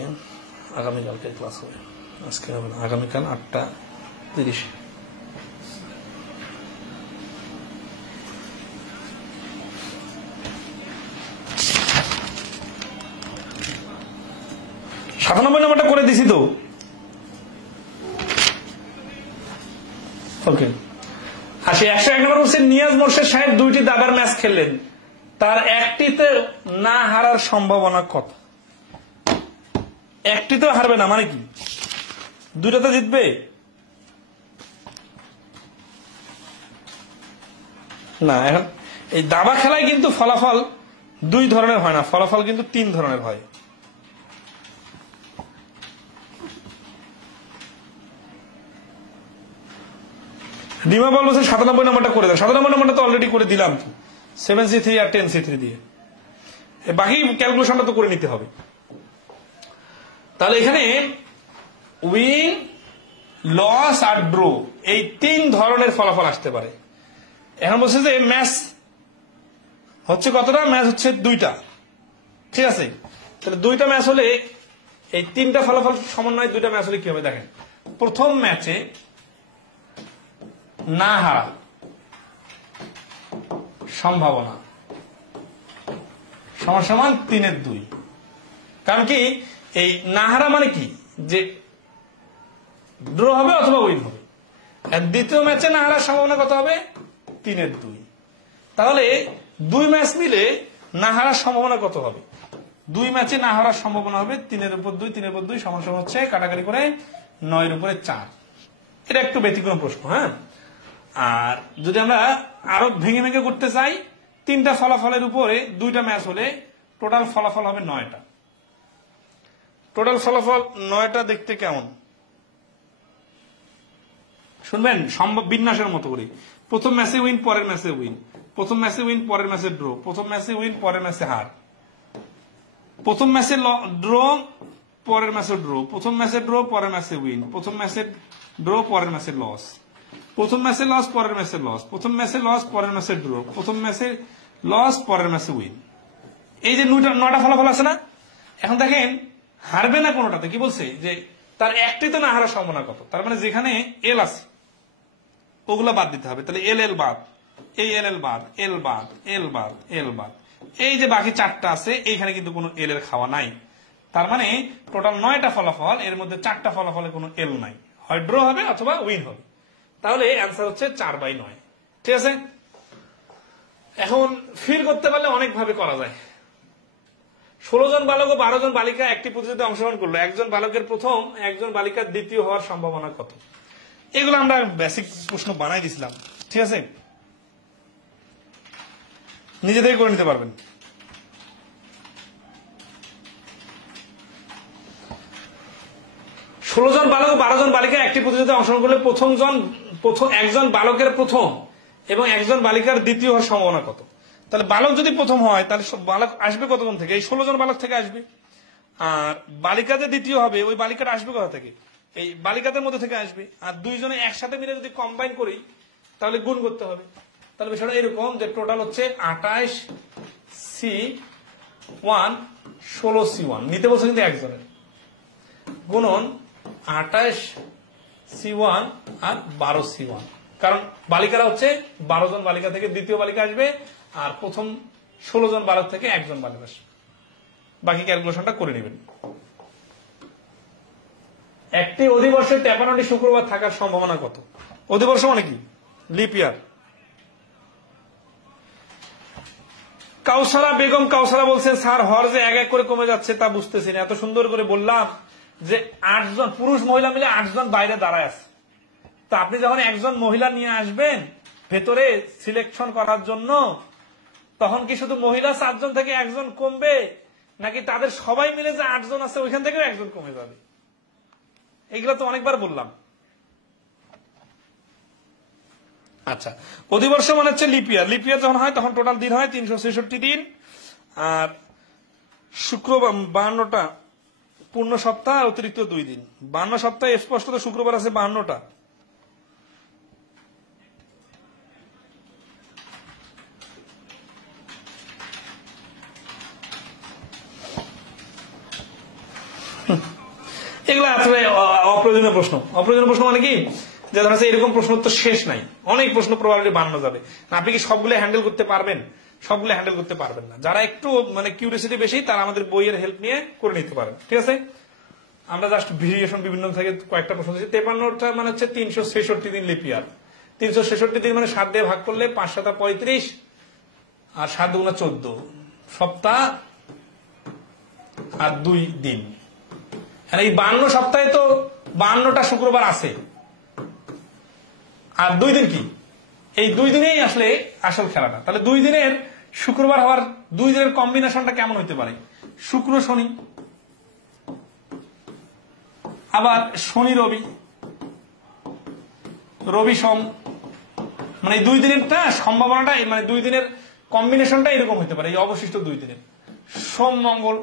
আগামীকালকে ক্লাস হবে, আজকে হবে না। আগামীকাল 8টা 30। 97 নম্বরটা করে দিছি তো। ওকে, আসি 101 নম্বর বলছে নিয়াজ মোর্শেদ সাহেব 2টি দাবার ম্যাচ খেললেন, তার একটিতে না হারার সম্ভাবনা কত? একটিতেও হারবে না মানে কি? 2টাতে জিতবে না। এখন এই দাবা খেলায় কিন্তু ফলাফল 2 ধরনের হয় না, ফলাফল কিন্তু 3 ধরনের হয়। ডিমা বল বলছে 97 নম্বরটা করে দেন। 97 নম্বরটা তো অলরেডি করে দিলাম, 7C3 আর 10C3 দিয়ে। বাকি ক্যালকুলেশনটা তো করে নিতে হবে। তাহলে এখানে উইন, লস আর ড্র, এই 3 ধরনের ফলাফল আসতে পারে। এখন বলছে যে ম্যাচ হচ্ছে কতটা? ম্যাচ হচ্ছে 2টা। ঠিক আছে, তাহলে 2টা ম্যাচ হলে এই 3টা ফলাফল সমন্বয় 2টা ম্যাচ হলে কি হবে দেখেন। প্রথম ম্যাচে না হারা সম্ভাবনা সমান সমান 3/2। কারণ কি এই না হারা মানে কি? যে ড্র হবে অথবা উইন হবে। আর দ্বিতীয় ম্যাচে না হারার সম্ভাবনা কত হবে? 3/2। তাহলে 2 ম্যাচ মিলে না হারার সম্ভাবনা কত হবে? 2 ম্যাচে না হারার সম্ভাবনা হবে 3 এর উপর 2, 3 এর উপর 2 সমান সমান হচ্ছে কাটাকাটি করে 9 এর উপরে 4। এটা একটু ব্যতিক্রম প্রশ্ন। হ্যাঁ, আর যদি আমরা আরো ভেঙে ভেঙে করতে চাই, 3টা ফলাফলের উপরে 2টা ম্যাচ হলে টোটাল ফলাফল হবে 9টা। টোটাল ফলাফল 9টা দেখতে কেমন শুনবেন, সম্ভব বিন্যাসের মতো করে। প্রথম ম্যাচে উইন, পরের ম্যাচে উইন, প্রথম ম্যাচে উইন, পরের ম্যাচে ড্র, প্রথম ম্যাচে উইন, পরের ম্যাচে হার, প্রথম ম্যাচে ড্র, পরের ম্যাচে ড্র, প্রথম ম্যাচে ড্র, পরের ম্যাচে উইন, প্রথম ম্যাচে ড্র, পরের ম্যাচে লস, প্রথম ম্যাচে লস, পরের ম্যাচে লস, প্রথম ম্যাচে লস, পরের ম্যাচে ড্র, প্রথম ম্যাচে লস, পরের ম্যাচে উইন। এই যে 9টা ফলাফল আছে না, এখন দেখেন হারবে না কোনোটাতে। কি বলছে যে তার একটিতে না হারার সম্ভাবনা কত, তার মানে যেখানে এল আছে ওগুলা বাদ দিতে হবে। তাহলে এল এল বাদ, এই এল এল বাদ, এল বাদ, এল বাদ, এল বাদ, এই যে বাকি 4টা আছে এইখানে কিন্তু কোনো এল এর খাওয়া নাই। তার মানে টোটাল 9টা ফলাফল, এর মধ্যে 4টা ফলাফলে কোনো এল নাই, হয় ড্র হবে অথবা উইন হবে। তাহলে অ্যান্সার হচ্ছে 4/9। ঠিক আছে, এখন ফিল করতে পারলে অনেক ভাবে করা যায়। 16 জন বালক ও 12 জন বালিকা একটি প্রতিযোগিতায় অংশগ্রহণ করলো, একজন বালকের প্রথম, একজন বালিকার দ্বিতীয় হওয়ার সম্ভাবনা কত? এগুলো আমরা বেসিক প্রশ্ন বানাই দিছিলাম। ঠিক আছে, নিজেদের করে নিতে পারবেন। ষোলো জন বালক ও 12 জন বালিকা একটি প্রতিযোগিতায় অংশগ্রহণ করলে একজন বালকের প্রথম এবং একজন বালিকার দ্বিতীয় হওয়ার সম্ভাবনা কত? তাহলে বালক যদি প্রথম হয় তাহলে বালক আসবে কতজন থেকে? এই 16 জন বালক থেকে আসবে। আর বালিকা যে দ্বিতীয় হবে ওই বালিকাটা আসবে কোথা থেকে? এই বালিকাদের মধ্যে থেকে আসবে। আর দুইজনে একসাথে মিলে যদি কম্বাইন করি তাহলে গুণ করতে হবে। তাহলে বিষয়টা এরকম যে টোটাল হচ্ছে 28C1 16C1 নিতে বলছে কিন্তু একজনের, গুণন 28C1 আর 12C1, কারণ বালিকারা হচ্ছে 12 জন বালিকা থেকে দ্বিতীয় বালিকা আসবে আর প্রথম 16 জন বালক থেকে একজন বালক আসবে। বাকি ক্যালকুলেশনটা করে নেবেন। একটি অধিবর্ষে 53টি শুক্রবার থাকার সম্ভাবনা কত? অধিবর্ষ মানে কি? লিপ ইয়ার। কাউসারা বেগম কাউসারা বলছেন স্যার হর যে এক এক করে কমে যাচ্ছে তা বুঝতেছি না। এত সুন্দর করে বললাম যে 8 জন পুরুষ মহিলা মিলে 8 জন বাইরে দাঁড়ায় আছে। তা আপনি যখন একজন মহিলা নিয়ে আসবেন ভেতরে সিলেকশন করার জন্য, তখন কি শুধু মহিলা 7 জন থেকে একজন কমবে, নাকি তাদের সবাই মিলে যে 8 জন আছে ওইখান থেকেও একজন কমে যাবে? এগুলো তো অনেকবার বললাম। আচ্ছা, অধিবর্ষ মানে হচ্ছে লিপিয়ার। লিপিয়ার যখন হয় তখন টোটাল দিন হয় 366 দিন, আর শুক্রবার 52টা পূর্ণ সপ্তাহ অতিরিক্ত 2 দিন। 52 সপ্তাহে স্পষ্টত শুক্রবার আছে 52টা। এগুলো আসলে অপ্রয়োজনীয় প্রশ্ন। অপ্রয়োজনীয় প্রশ্ন মানে কি, যে ধরেন এরকম প্রশ্ন তো শেষ নাই, অনেক প্রশ্ন প্রবাবিলিটি বানানো যাবে। আপনি কি সবগুলো হ্যান্ডেল করতে পারবেন? সবগুলো হ্যান্ডেল করতে পারবেন না। যারা একটু মানে কিউরিওসিটি বেশি তারা আমাদের বইয়ের হেল্প নিয়ে করে নিতে পারেন। ঠিক আছে, আমরা জাস্ট ভেরিয়েশন বিভিন্ন থেকে কয়েকটা প্রশ্ন দিচ্ছি। 53টা মানে হচ্ছে 366 দিন লিপিয়ার। 366 দিন মানে 7 দিয়ে ভাগ করলে 5 7 35 আর 7 2 14 সপ্তাহ আর 2 দিন। এই 52 সপ্তাহে তো 52টা শুক্রবার আছে, আর 2 দিন কি? এই 2 দিনেই আসলে আসল খেলাটা। তাহলে 2 দিনের শুক্রবার হওয়ার 2 দিনের কম্বিনেশনটা কেমন হতে পারে? শুক্র শনি, আবার শনি রবি, রবি সোম, মানে 2 দিনেরটা সম্ভাবনাটা মানে 2 দিনের কম্বিনেশনটা এরকম হতে পারে। এই অবশিষ্ট 2 দিনের সোম মঙ্গল,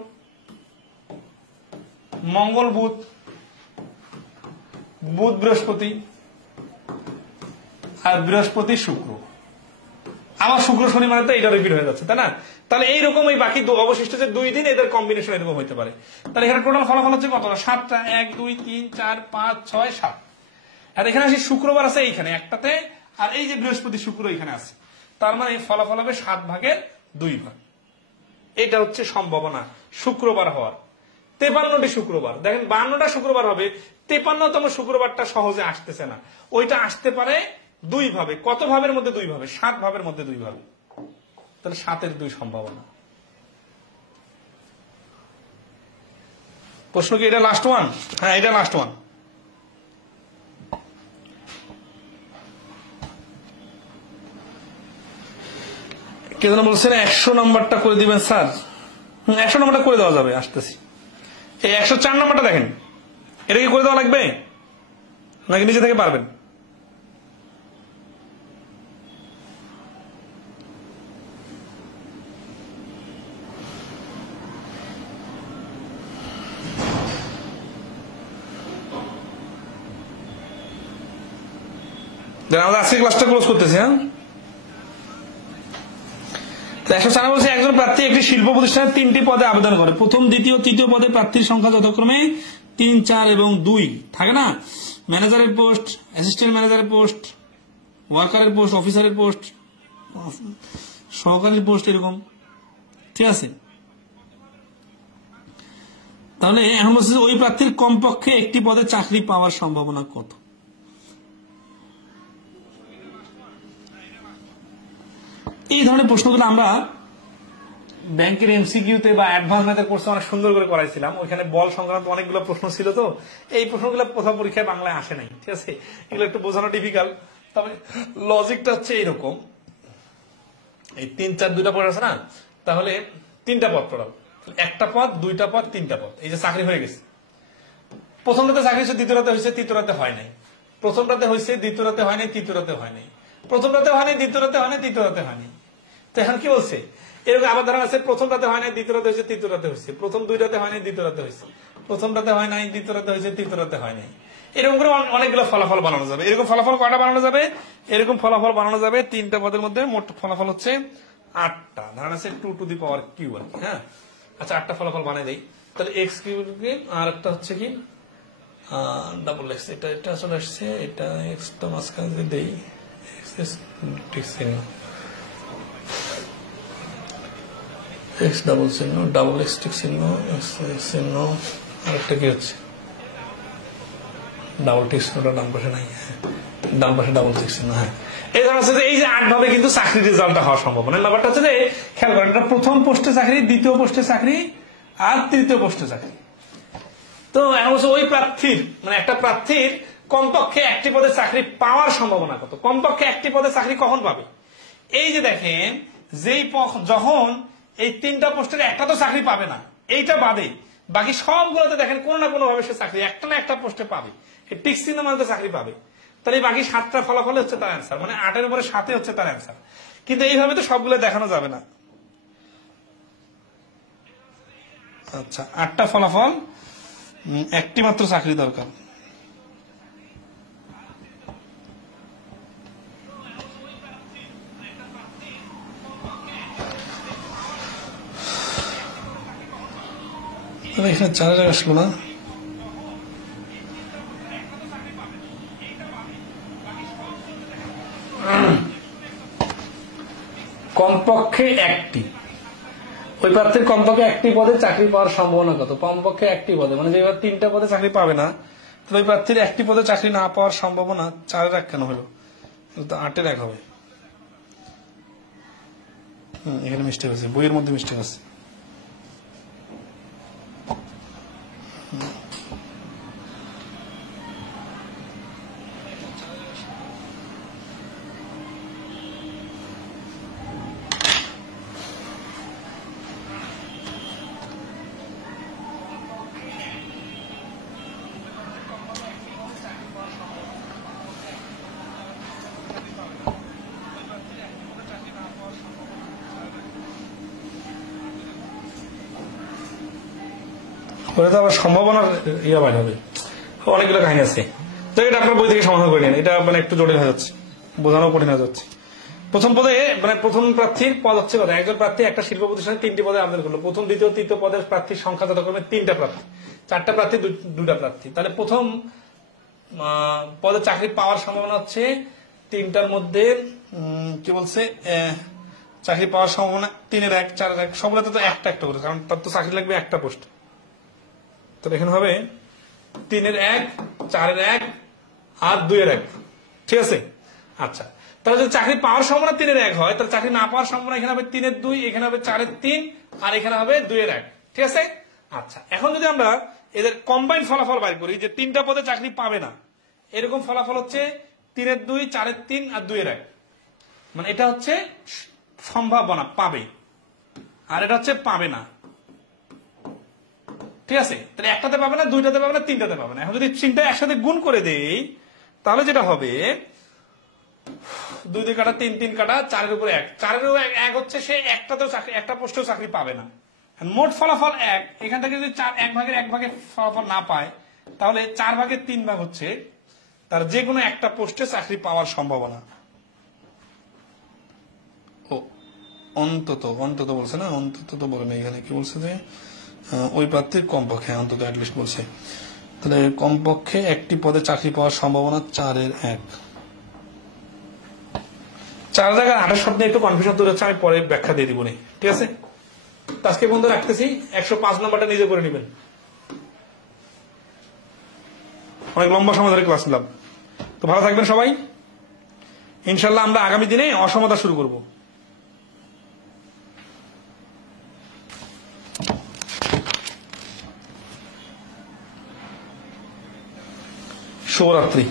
মঙ্গল বুধ, বুধ বৃহস্পতি, আর বৃহস্পতি শুক্র, আবার শুক্র শনি মানে তো এটা রিপিট হয়ে যাচ্ছে, তাই না? তাহলে এইরকম এই বাকি অবশিষ্ট যে 2 দিন এদের কম্বিনেশন এরকম হতে পারে। তাহলে এখানে টোটাল ফলাফল হচ্ছে কত? 7টা। 1 2 3 4 5 6 7। আর এখানে আসি শুক্রবার আছে এইখানে একটাতে, আর এই যে বৃহস্পতি শুক্র এখানে আছে। তার মানে ফলাফল হবে 7 ভাগের 2 ভাগ। এটা হচ্ছে সম্ভাবনা শুক্রবার হওয়ার। 53টি শুক্রবার, দেখেন 52টা শুক্রবার হবে, 53তম শুক্রবারটা সহজে আসতেছে না। ওইটা আসতে পারে 2 ভাবে। কত ভাবের মধ্যে 2 ভাবে? 7 ভাবের মধ্যে 2 ভাবে। তাহলে 7 এর 2 সম্ভাবনা। প্রশ্ন কি এটা লাস্ট ওয়ান? হ্যাঁ, এটা লাস্ট ওয়ান। কে যেন বলছেন 100 নম্বরটা করে দিবেন স্যার। 100 নম্বরটা করে দেওয়া যাবে, আসতেছি। এই 104 নম্বরটা দেখেন, এটা কি করে দেওয়া লাগবে নাকি নিজে থেকে পারবেন? আমাদের আজকে ক্লাসটা ক্লোজ করতেছি। হ্যাঁ, 104 বলছে একজন প্রার্থী একটি শিল্প প্রতিষ্ঠানের 3টি পদে আবেদন করে। প্রথম, দ্বিতীয়, তৃতীয় পদে প্রার্থীর সংখ্যা যথাক্রমে 3, 4 এবং 2 থাকে না? ম্যানেজারের পোস্ট, অ্যাসিস্ট্যান্ট ম্যানেজারের পোস্ট, ওয়ার্কারের পোস্ট, অফিসারের পোস্ট, সহকারীর পোস্ট, এরকম। ঠিক আছে, তাহলে এখন বলছে ওই প্রার্থীর কমপক্ষে একটি পদে চাকরি পাওয়ার সম্ভাবনা কত? এই ধরনের প্রশ্নগুলো আমরা ব্যাংকের এমসিকিউতে বা অ্যাডভান্স ম্যাথের কোর্সে অনেক সুন্দর করে করাইছিলাম। ওইখানে বল সংক্রান্ত অনেকগুলো প্রশ্ন ছিল, তো এই প্রশ্নগুলো প্রথম পরীক্ষায় বাংলায় আসে নাই। ঠিক আছে, এগুলো একটু বোঝানো ডিফিকাল্ট। তবে লজিকটা হচ্ছে এইরকম, এই 3, 4, 2টা পদ আছে না, তাহলে 3টা পদ টোটাল, 1টা পদ, 2টা পদ, 3টা পদ। এই যে চাকরি হয়ে গেছে, প্রথমটাতে চাকরি হচ্ছে, দ্বিতীয়টাতে হয়েছে, তৃতীয়টাতে হয় নাই। প্রথমটাতে হয়েছে, দ্বিতীয়টাতে হয় নাই, তৃতীয়টাতে হয় নাই। প্রথমটাতে হয় নাই, দ্বিতীয়টাতে হয় নাই, তৃতীয়টাতে হয় নাই। তো এখন কি বলছে, এরকম আবার ধরা আছে, প্রথমটাতে হয় নাই, দ্বিতীয়টাতে হয়েছে, তৃতীয়টাতে হয়েছে। প্রথম 2টাতে হয় নাই, দ্বিতীয়টাতে হয়েছে। প্রথমটাতে হয় নাই, দ্বিতীয়টাতে হয়েছে, তৃতীয়টাতে হয় নাই। এরকম করে অনেকগুলো ফলাফল বানানো যাবে। এরকম ফলাফল কয়টা বানানো যাবে? এরকম ফলাফল বানানো যাবে 3টা পদের মধ্যে মোট ফলাফল হচ্ছে 8টা। ধারণা আছে 2 to the power Q R কি। হ্যাঁ, আচ্ছা, 8টা ফলাফল বানাই দেই। তাহলে এক্স কিউ, আর একটা হচ্ছে কি ডাবল এক্স, এটা এটা চলে আসছে, এটা এক্স টা মাঝখানে যদি দেই, এক্স ডাবল চিহ্ন, ডাবল এক্স ঠিক চিহ্ন, চিহ্ন, আরেকটা কি হচ্ছে ডাবল টিক চিহ্নটা ডান পাশে নাই, ডান পাশে ডাবল টিক চিহ্ন। হ্যাঁ, এই ধরনের হচ্ছে যে এই যে 8 ভাবে কিন্তু চাকরির রেজাল্টটা হওয়ার সম্ভাবনা। ব্যাপারটা হচ্ছে যে খেয়াল করেন, এটা প্রথম পোস্টে চাকরি, দ্বিতীয় পোস্টে চাকরি, আর তৃতীয় পোস্টে চাকরি। তো এখন হচ্ছে ওই প্রার্থীর, মানে একটা প্রার্থীর কমপক্ষে একটি পদে চাকরি পাওয়ার সম্ভাবনা কত? কমপক্ষে একটি পদে চাকরি কখন পাবে? এই যে দেখেন, যেই যখন এই 3টা পোস্টের একটা তো চাকরি পাবে না, এইটা বাদে বাকি সবগুলোতে দেখেন কোনো না কোনো ভাবে সে চাকরি একটা না একটা পোস্টে পাবে, টিক চিহ্ন মানে চাকরি পাবে। তাহলে বাকি 7টা ফলাফল হচ্ছে তার অ্যান্সার, মানে 8-এর উপরে 7 হচ্ছে তার অ্যান্সার। কিন্তু এইভাবে তো সবগুলো দেখানো যাবে না। আচ্ছা, 8টা ফলাফল, একটি মাত্র চাকরি দরকার। এখানে 4 জায়গা আসলো না। কমপক্ষে একটি, ওই প্রার্থীর কমপক্ষে একটি পদে চাকরি পাওয়ার সম্ভাবনা কত? কমপক্ষে একটি পদে, মানে যেবার 3টা পদে চাকরি পাবে না, তাহলে ওই প্রার্থীর একটি পদে চাকরি না পাওয়ার সম্ভাবনা 4-এর 1 কেন হলো? 8-এর 1 হবে। এখানে মিস্টেক আছে, বইয়ের মধ্যে মিস্টেক আছে। ওটা তো আবার সম্ভাবনার ইয়া বাইর হবে, অনেকগুলো কাহিনী আছে। এটা আপনার বই থেকে সমাধান করে নিন, এটা মানে একটু জটিল হয়ে যাচ্ছে, বোঝানো কঠিন হয়ে যাচ্ছে। প্রথম পদে, মানে প্রথম প্রার্থীর পদ হচ্ছে কত? একজন প্রার্থী একটা শিল্প প্রতিষ্ঠানে 3টি পদে আবেদন করলো। প্রথম, দ্বিতীয়, তৃতীয় পদের প্রার্থীর সংখ্যা যথাক্রমে 3টা প্রার্থী, 4টা প্রার্থী, 2টা প্রার্থী। তাহলে প্রথম পদে চাকরি পাওয়ার সম্ভাবনা হচ্ছে 3টার মধ্যে কি বলছে, চাকরি পাওয়ার সম্ভাবনা 3-এর 1, 4-এর 1, সবগুলোতে তো একটা একটা করে, কারণ তার তো চাকরি লাগবে একটা পোস্ট। তাহলে এখানে হবে 3-এর 1, 4-এর 1 আর 2-এর 1। ঠিক আছে, আচ্ছা, তাহলে যদি চাকরি পাওয়ার সম্ভাবনা 3-এর 1 হয়, তাহলে চাকরি না পাওয়ার সম্ভাবনা এখানে হবে 3-এর 2, এখানে হবে 4-এর 3, আর এখানে হবে 2-এর 1। ঠিক আছে, আচ্ছা, এখন যদি আমরা এদের কম্বাইন ফলাফল বাইর করি যে 3টা পদে চাকরি পাবে না, এরকম ফলাফল হচ্ছে 3-এর 2, 4-এর 3 আর 2-এর 1। মানে এটা হচ্ছে সম্ভাবনা পাবে, আর এটা হচ্ছে পাবে না। ঠিক আছে, তাহলে একটাতে পাবে না, 2টাতে পাবে না, 3টাতে পাবে না। এখন যদি 3টা একসাথে গুণ করে দেই তাহলে যেটা হবে 2 2 কাটা 3 3 কাটা 4-এর উপরে 1, 4-এর উপরে 1 হচ্ছে সে একটাতেও চাকরি, একটা পোস্টেও চাকরি পাবে না। মোট ফলাফল 1, এখান থেকে যদি 1 ভাগের ফলাফল না পায় তাহলে 4/3 ভাগ হচ্ছে তার যে কোনো একটা পোস্টে চাকরি পাওয়ার সম্ভাবনা। ও অন্তত অন্তত বলছে না, অন্তত তো বলে না, এখানে কি বলছে যে ওই প্রার্থীর কমপক্ষে, অন্তত অ্যাটলিস্ট বলছে। তাহলে কমপক্ষে একটি পদে চাকরি পাওয়ার সম্ভাবনা 4-এর 1। 4 জায়গায় 28 শব্দে একটু কনফিউশন তৈরি হচ্ছে, আমি পরে ব্যাখ্যা দিয়ে দিব। ঠিক আছে, আজকে বন্ধু রাখতেছি। 105 নম্বরটা নিজে করে নেবেন। অনেক লম্বা সময় ধরে ক্লাস নিলাম, তো ভালো থাকবেন সবাই। ইনশাল্লাহ আমরা আগামী দিনে অসমতা শুরু করব। শুভরাত্রি।